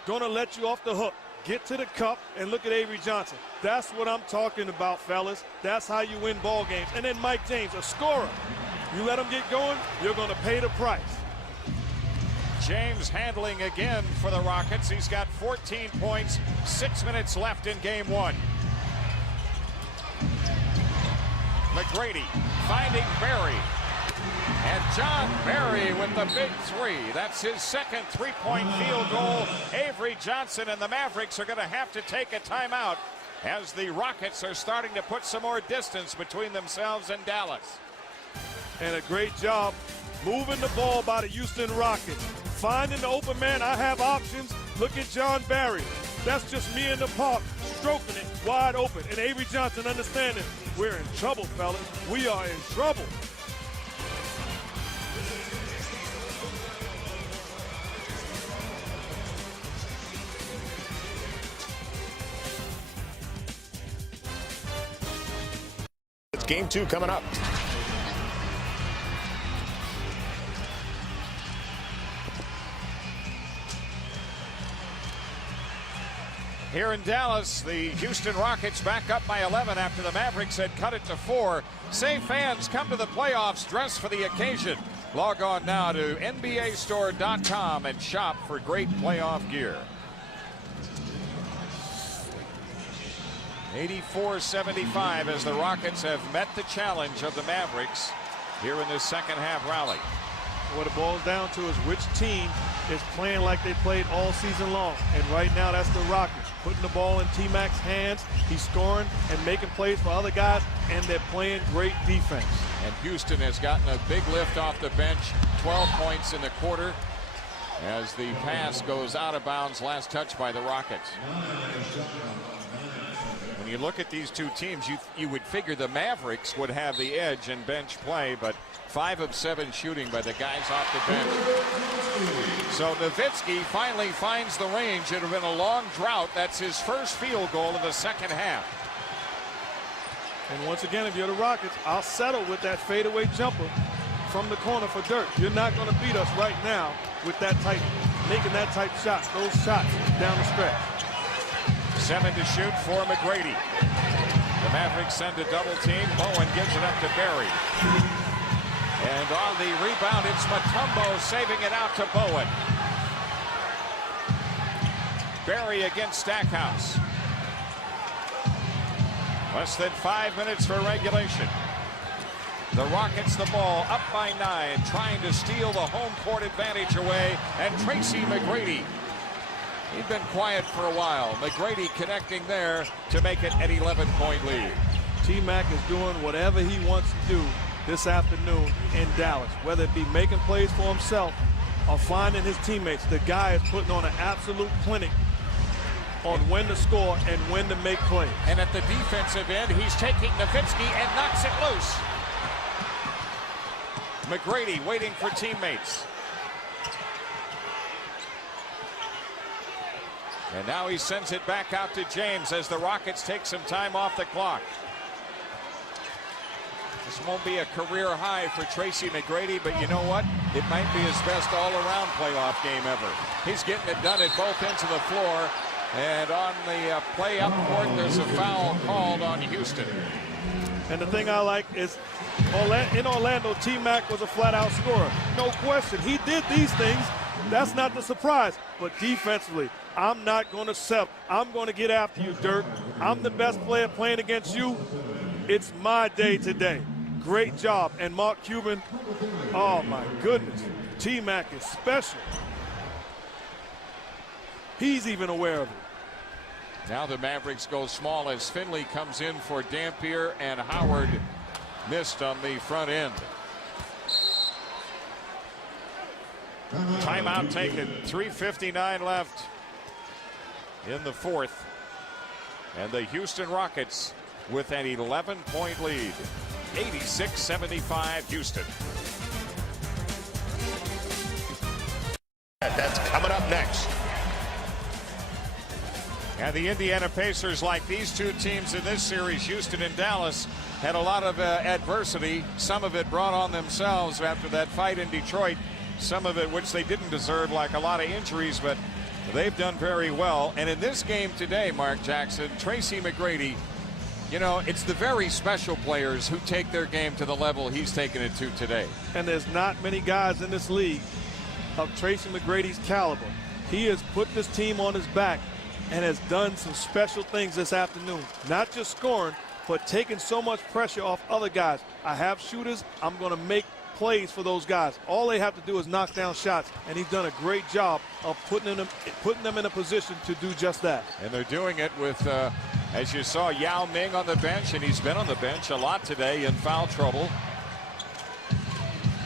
going to let you off the hook. Get to the cup and look at Avery Johnson. That's what I'm talking about, fellas. That's how you win ball games. And then Mike James, a scorer. You let him get going, you're going to pay the price. James handling again for the Rockets. He's got 14 points, 6 minutes left in game 1. McGrady finding Barry. And John Barry with the big 3. That's his second 3-point field goal. Avery Johnson and the Mavericks are going to have to take a timeout as the Rockets are starting to put some more distance between themselves and Dallas. And a great job moving the ball by the Houston Rockets. Finding the open man, I have options. Look at John Barry. That's just me in the park, stroking it wide open. And Avery Johnson understanding, we're in trouble, fellas. We are in trouble. It's game 2 coming up. Here in Dallas, the Houston Rockets back up by 11 after the Mavericks had cut it to 4. Say fans, come to the playoffs dressed for the occasion. Log on now to NBAstore.com and shop for great playoff gear. 84-75 as the Rockets have met the challenge of the Mavericks here in this second half rally. What it boils down to is which team is playing like they played all season long. And right now, that's the Rockets. Putting the ball in T-Mac's hands. He's scoring and making plays for other guys, and they're playing great defense. And Houston has gotten a big lift off the bench. 12 points in the quarter as the pass goes out of bounds. Last touch by the Rockets. When you look at these 2 teams, you would figure the Mavericks would have the edge in bench play, but 5 of 7 shooting by the guys off the bench. So Nowitzki finally finds the range. It had been a long drought. That's his first field goal of the second half. And once again, if you're the Rockets, I'll settle with that fadeaway jumper from the corner for Dirk. You're not going to beat us right now with that type, making that type shot, those shots down the stretch. 7 to shoot for McGrady. The Mavericks send a double team. Bowen gives it up to Barry. And on the rebound, it's Mutombo saving it out to Bowen. Barry against Stackhouse. Less than 5 minutes for regulation. The Rockets the ball up by 9, trying to steal the home court advantage away. And Tracy McGrady. He'd been quiet for a while. McGrady connecting there to make it an 11-point lead. T-Mac is doing whatever he wants to do this afternoon in Dallas, whether it be making plays for himself or finding his teammates. The guy is putting on an absolute clinic on when to score and when to make plays. And at the defensive end, he's taking Nowitzki and knocks it loose. McGrady waiting for teammates. And now he sends it back out to James as the Rockets take some time off the clock. This won't be a career high for Tracy McGrady, but you know what? It might be his best all-around playoff game ever. He's getting it done at both ends of the floor. And on the play up court, there's a foul called on Houston. And the thing I like is in Orlando, T-Mac was a flat-out scorer. No question. He did these things. That's not the surprise. But defensively, I'm not going to settle. I'm going to get after you, Dirk. I'm the best player playing against you. It's my day today. Great job. And Mark Cuban, oh, my goodness. T-Mac is special. He's even aware of it. Now the Mavericks go small as Finley comes in for Dampier, and Howard missed on the front end. Timeout taken. 3:59 left in the fourth. And the Houston Rockets with an 11-point lead. 86-75 Houston. That's coming up next. And the Indiana Pacers, like these two teams in this series, Houston and Dallas, had a lot of adversity. Some of it brought on themselves after that fight in Detroit. Some of it which they didn't deserve, like a lot of injuries, but they've done very well. And in this game today, Mark Jackson, Tracy McGrady, you know, it's the very special players who take their game to the level he's taken it to today. And there's not many guys in this league of Tracy McGrady's caliber. He has put this team on his back and has done some special things this afternoon. Not just scoring, but taking so much pressure off other guys. I have shooters. I'm going to make plays for those guys. All they have to do is knock down shots, and he's done a great job of putting them in a position to do just that. And they're doing it with, as you saw, Yao Ming on the bench, and he's been on the bench a lot today in foul trouble.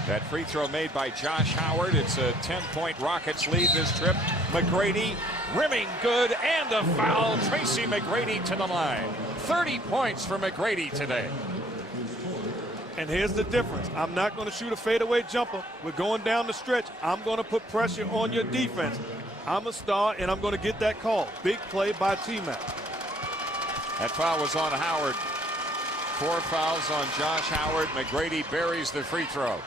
That free throw made by Josh Howard. It's a 10-point Rockets lead this trip. McGrady rimming good, and a foul. Tracy McGrady to the line. 30 points for McGrady today. And here's the difference. I'm not going to shoot a fadeaway jumper. We're going down the stretch. I'm going to put pressure on your defense. I'm a star, and I'm going to get that call. Big play by T-Mac. That foul was on Howard. 4 fouls on Josh Howard. McGrady buries the free throw.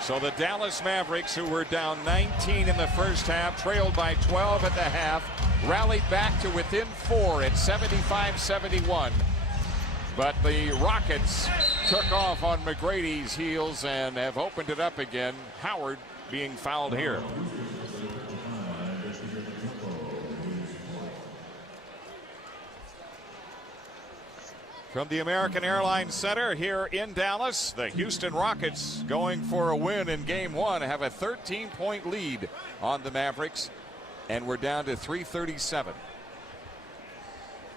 So the Dallas Mavericks, who were down 19 in the first half, trailed by 12 at the half, rallied back to within 4 at 75-71. But the Rockets took off on McGrady's heels and have opened it up again. Howard being fouled here. From the American Airlines Center here in Dallas, the Houston Rockets, going for a win in game 1, have a 13-point lead on the Mavericks, and we're down to 3:37.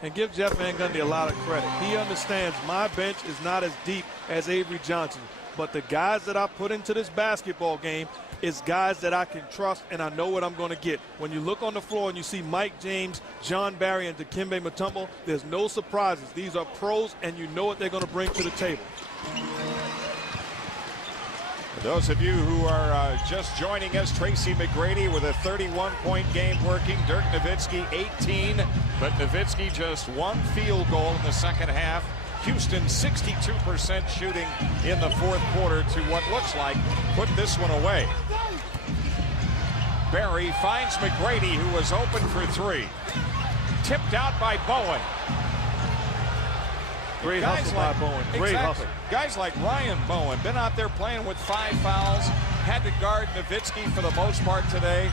And give Jeff Van Gundy a lot of credit. He understands my bench is not as deep as Avery Johnson, but the guys that I put into this basketball game is guys that I can trust, and I know what I'm going to get. When you look on the floor and you see Mike James, John Barry, and Dikembe Mutombo, there's no surprises. These are pros, and you know what they're going to bring to the table. For those of you who are just joining us, Tracy McGrady with a 31-point game working. Dirk Nowitzki 18, but Nowitzki just 1 field goal in the second half. Houston 62% shooting in the fourth quarter to what looks like put this one away. Barry finds McGrady, who was open for 3. Tipped out by Bowen. Great hustle by Bowen. Great hustle. Guys like Ryan Bowen, been out there playing with 5 fouls, had to guard Nowitzki for the most part today.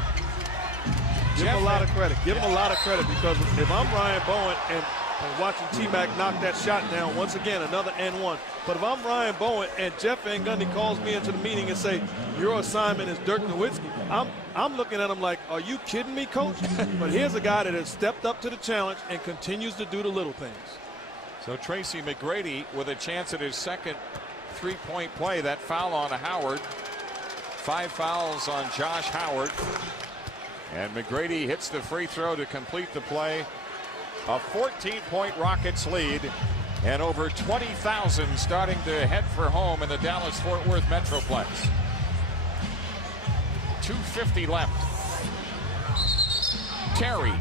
Give him a lot of credit. Give him a lot of credit, because if I'm Ryan Bowen and watching T-Mac knock that shot down, once again, another N1. But if I'm Ryan Bowen and Jeff Van Gundy calls me into the meeting and say, your assignment is Dirk Nowitzki, I'm looking at him like, are you kidding me, coach? But here's a guy that has stepped up to the challenge and continues to do the little things. So Tracy McGrady with a chance at his second 3-point play. That foul on Howard. 5 fouls on Josh Howard. And McGrady hits the free throw to complete the play. A 14-point Rockets lead, and over 20,000 starting to head for home in the Dallas-Fort Worth Metroplex. 2:50 left. Terry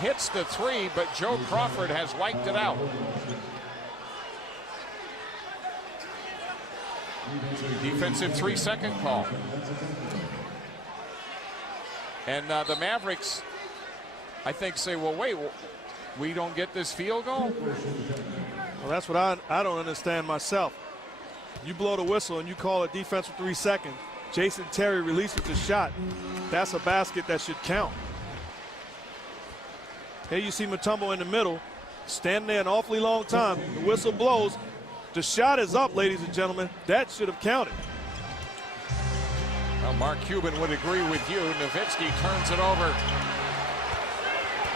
hits the three, but Joe Crawford has wiped it out. Defensive 3-second call. And the Mavericks, I think, say, well, wait, we don't get this field goal? Well, that's what I don't understand myself. You blow the whistle and you call it defensive 3 seconds. Jason Terry releases the shot. That's a basket that should count. Here you see Mutombo in the middle, standing there an awfully long time. The whistle blows. The shot is up, ladies and gentlemen. That should have counted. Well, Mark Cuban would agree with you. Nowitzki turns it over.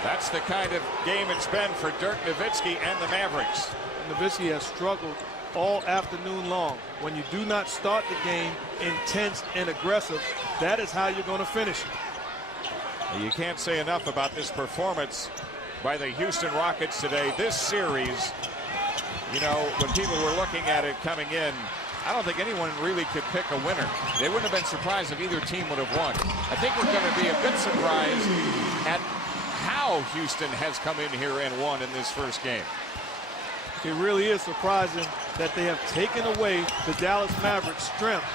That's the kind of game it's been for Dirk Nowitzki and the Mavericks. Nowitzki has struggled all afternoon long. When you do not start the game intense and aggressive, that is how you're going to finish it. You can't say enough about this performance by the Houston Rockets today. This series, you know, when people were looking at it coming in, I don't think anyone really could pick a winner. They wouldn't have been surprised if either team would have won. I think we're going to be a bit surprised at how Houston has come in here and won in this first game. It really is surprising that they have taken away the Dallas Mavericks' strength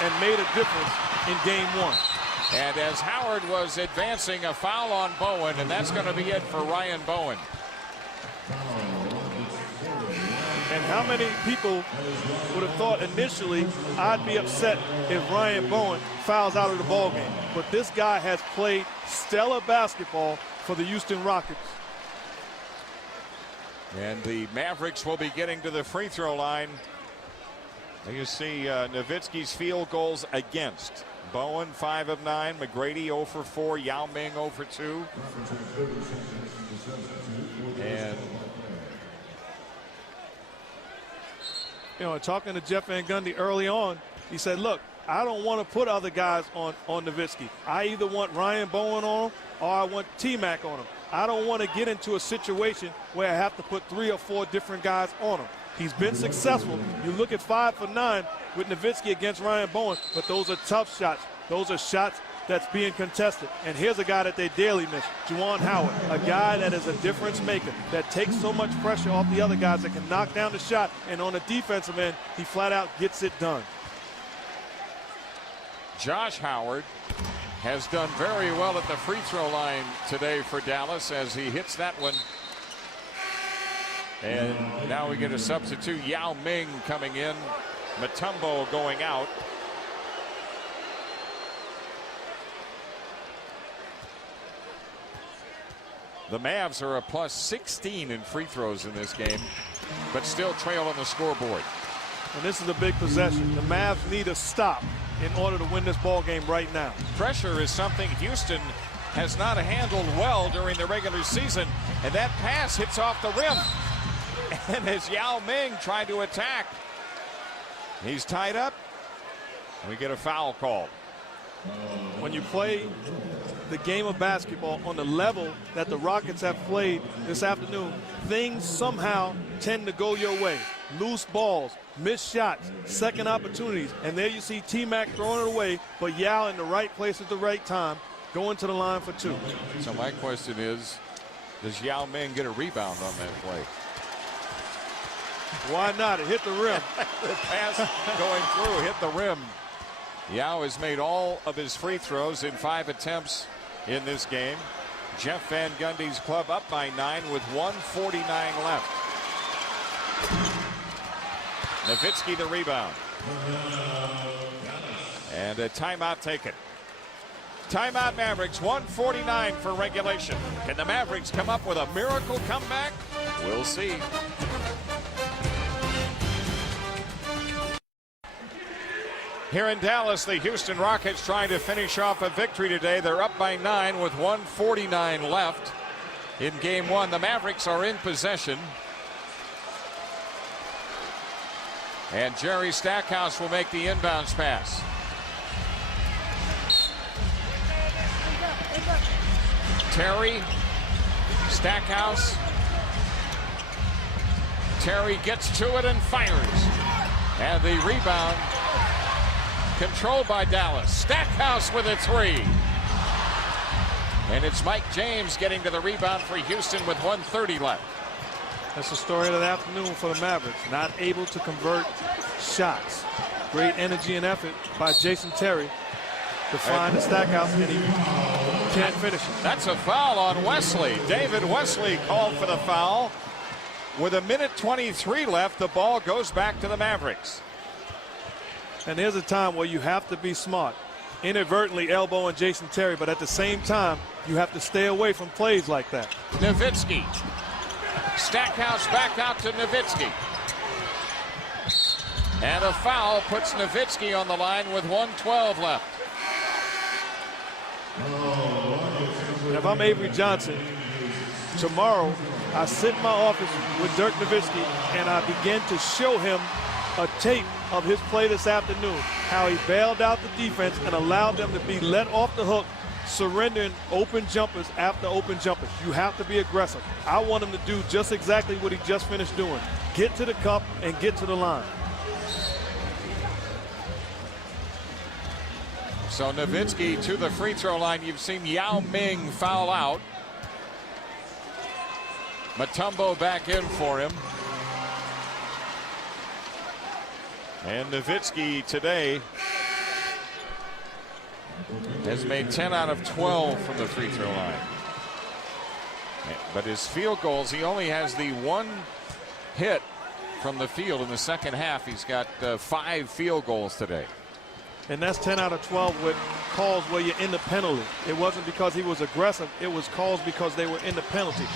and made a difference in game one. And as Howard was advancing, a foul on Bowen, and that's going to be it for Ryan Bowen. And how many people would have thought initially I'd be upset if Ryan Bowen fouls out of the ballgame? But this guy has played stellar basketball for the Houston Rockets. And the Mavericks will be getting to the free throw line. You see Nowitzki's field goals against. Bowen 5 of 9, McGrady 0 for 4, Yao Ming 0 for 2. And you know, talking to Jeff Van Gundy early on, he said, look, I don't want to put other guys on Nowitzki. I either want Ryan Bowen on him or I want T-Mac on him. I don't want to get into a situation where I have to put 3 or 4 different guys on him. He's been successful. You look at 5 for 9 with Nowitzki against Ryan Bowen, but those are tough shots. Those are shots that's being contested. And here's a guy that they daily miss, Juwan Howard, a guy that is a difference maker, that takes so much pressure off the other guys, that can knock down the shot, and on the defensive end, he flat out gets it done. Josh Howard has done very well at the free throw line today for Dallas as he hits that one. And now we get a substitute, Yao Ming coming in, Mutombo going out. The Mavs are a plus 16 in free throws in this game, but still trail on the scoreboard. And this is a big possession. The Mavs need a stop in order to win this ball game right now. Pressure is something Houston has not handled well during the regular season, and that pass hits off the rim. And as Yao Ming tried to attack, he's tied up. We get a foul call. When you play the game of basketball on the level that the Rockets have played this afternoon, things somehow tend to go your way. Loose balls, missed shots, second opportunities, and there you see T-Mac throwing it away, but Yao in the right place at the right time, going to the line for 2. So my question is, does Yao Ming get a rebound on that play? Why not? It hit the rim. The pass going through hit the rim. Yao has made all of his free throws in 5 attempts in this game. Jeff Van Gundy's club up by 9 with 1:49 left. Nowitzki the rebound. And a timeout taken. Timeout Mavericks, 1:49 for regulation. Can the Mavericks come up with a miracle comeback? We'll see. Here in Dallas, the Houston Rockets trying to finish off a victory today. They're up by 9 with 1:49 left in game one. The Mavericks are in possession. And Jerry Stackhouse will make the inbounds pass. Terry, Stackhouse. Terry gets to it and fires. And the rebound controlled by Dallas. Stackhouse with a 3. And it's Mike James getting to the rebound for Houston with 1:30 left. That's the story of the afternoon for the Mavericks. Not able to convert shots. Great energy and effort by Jason Terry to find the stack house, and he can't finish it. That's a foul on Wesley. David Wesley called for the foul. With 1:23 left, the ball goes back to the Mavericks. And there's a time where you have to be smart. Inadvertently elbowing Jason Terry, but at the same time, you have to stay away from plays like that. Nowitzki. Stackhouse back out to Nowitzki. And a foul puts Nowitzki on the line with 1:12 left. And if I'm Avery Johnson, tomorrow I sit in my office with Dirk Nowitzki and I begin to show him a tape of his play this afternoon, how he bailed out the defense and allowed them to be let off the hook, surrendering open jumpers after open jumpers. You have to be aggressive. I want him to do just exactly what he just finished doing. Get to the cup and get to the line. So Nowitzki to the free throw line. You've seen Yao Ming foul out. Mutombo back in for him. And Nowitzki today has made 10 out of 12 from the free throw line. But his field goals, he only has the one hit from the field in the second half. He's got 5 field goals today. And that's 10 out of 12 with calls where you're in the penalty. It wasn't because he was aggressive. It was calls because they were in the penalty.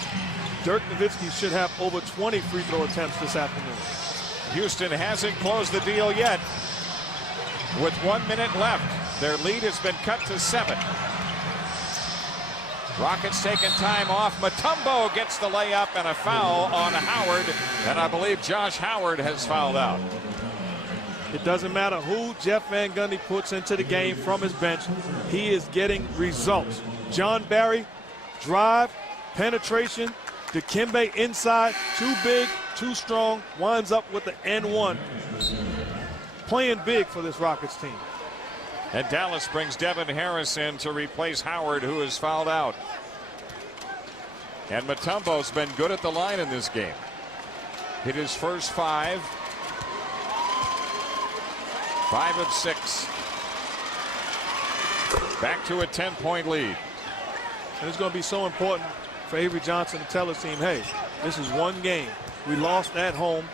Dirk Nowitzki should have over 20 free throw attempts this afternoon. Houston hasn't closed the deal yet. With 1 minute left, their lead has been cut to 7. Rockets taking time off. Mutombo gets the layup and a foul on Howard. And I believe Josh Howard has fouled out. It doesn't matter who Jeff Van Gundy puts into the game from his bench. He is getting results. John Barry, drive, penetration, Dikembe inside, too big, too strong, winds up with the N1. Playing big for this Rockets team. And Dallas brings Devin Harris in to replace Howard, who is fouled out. And Mutombo's been good at the line in this game. Hit his first 5. 5 of 6. Back to a 10-point lead. And it's going to be so important for Avery Johnson to tell his team, hey, this is one game. We lost at home,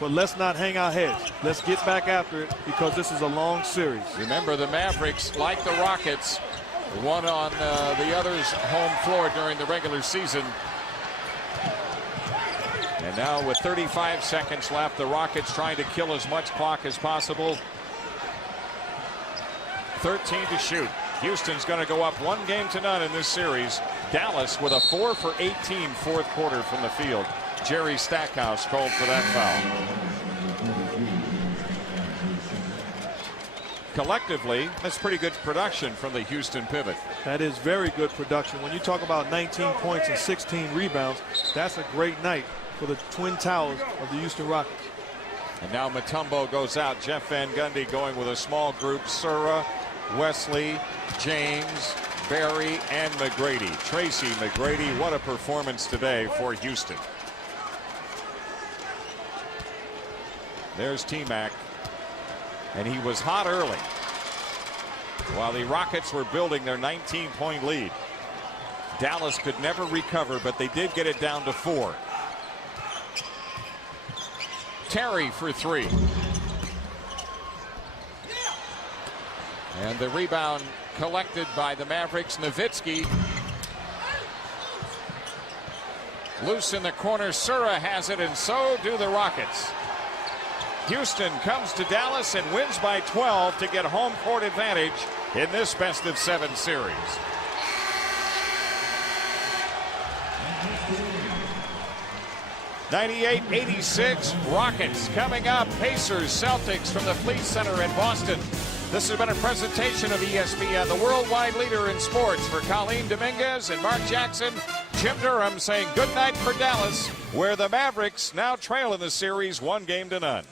but let's not hang our heads. Let's get back after it because this is a long series. Remember, the Mavericks, like the Rockets, won on the other's home floor during the regular season. And now with 35 seconds left, the Rockets trying to kill as much clock as possible. 13 to shoot. Houston's going to go up 1-0 in this series. Dallas with a 4 for 18 fourth quarter from the field. Jerry Stackhouse called for that foul. Collectively, that's pretty good production from the Houston pivot. That is very good production. When you talk about 19 points and 16 rebounds, that's a great night for the Twin Towers of the Houston Rockets. And now Mutombo goes out. Jeff Van Gundy going with a small group. Sura, Wesley, James, Barry, and McGrady. Tracy McGrady, what a performance today for Houston. There's T-Mac. And he was hot early while the Rockets were building their 19-point lead. Dallas could never recover, but they did get it down to 4. Terry for 3. And the rebound collected by the Mavericks. Nowitzki. Loose in the corner. Sura has it, and so do the Rockets. Houston comes to Dallas and wins by 12 to get home court advantage in this best-of-7 series. '98-86 Rockets coming up. Pacers, Celtics from the Fleet Center in Boston. This has been a presentation of ESPN, the worldwide leader in sports. For Colleen Dominguez and Mark Jackson, Jim Durham saying good night for Dallas, where the Mavericks now trail in the series 1-0.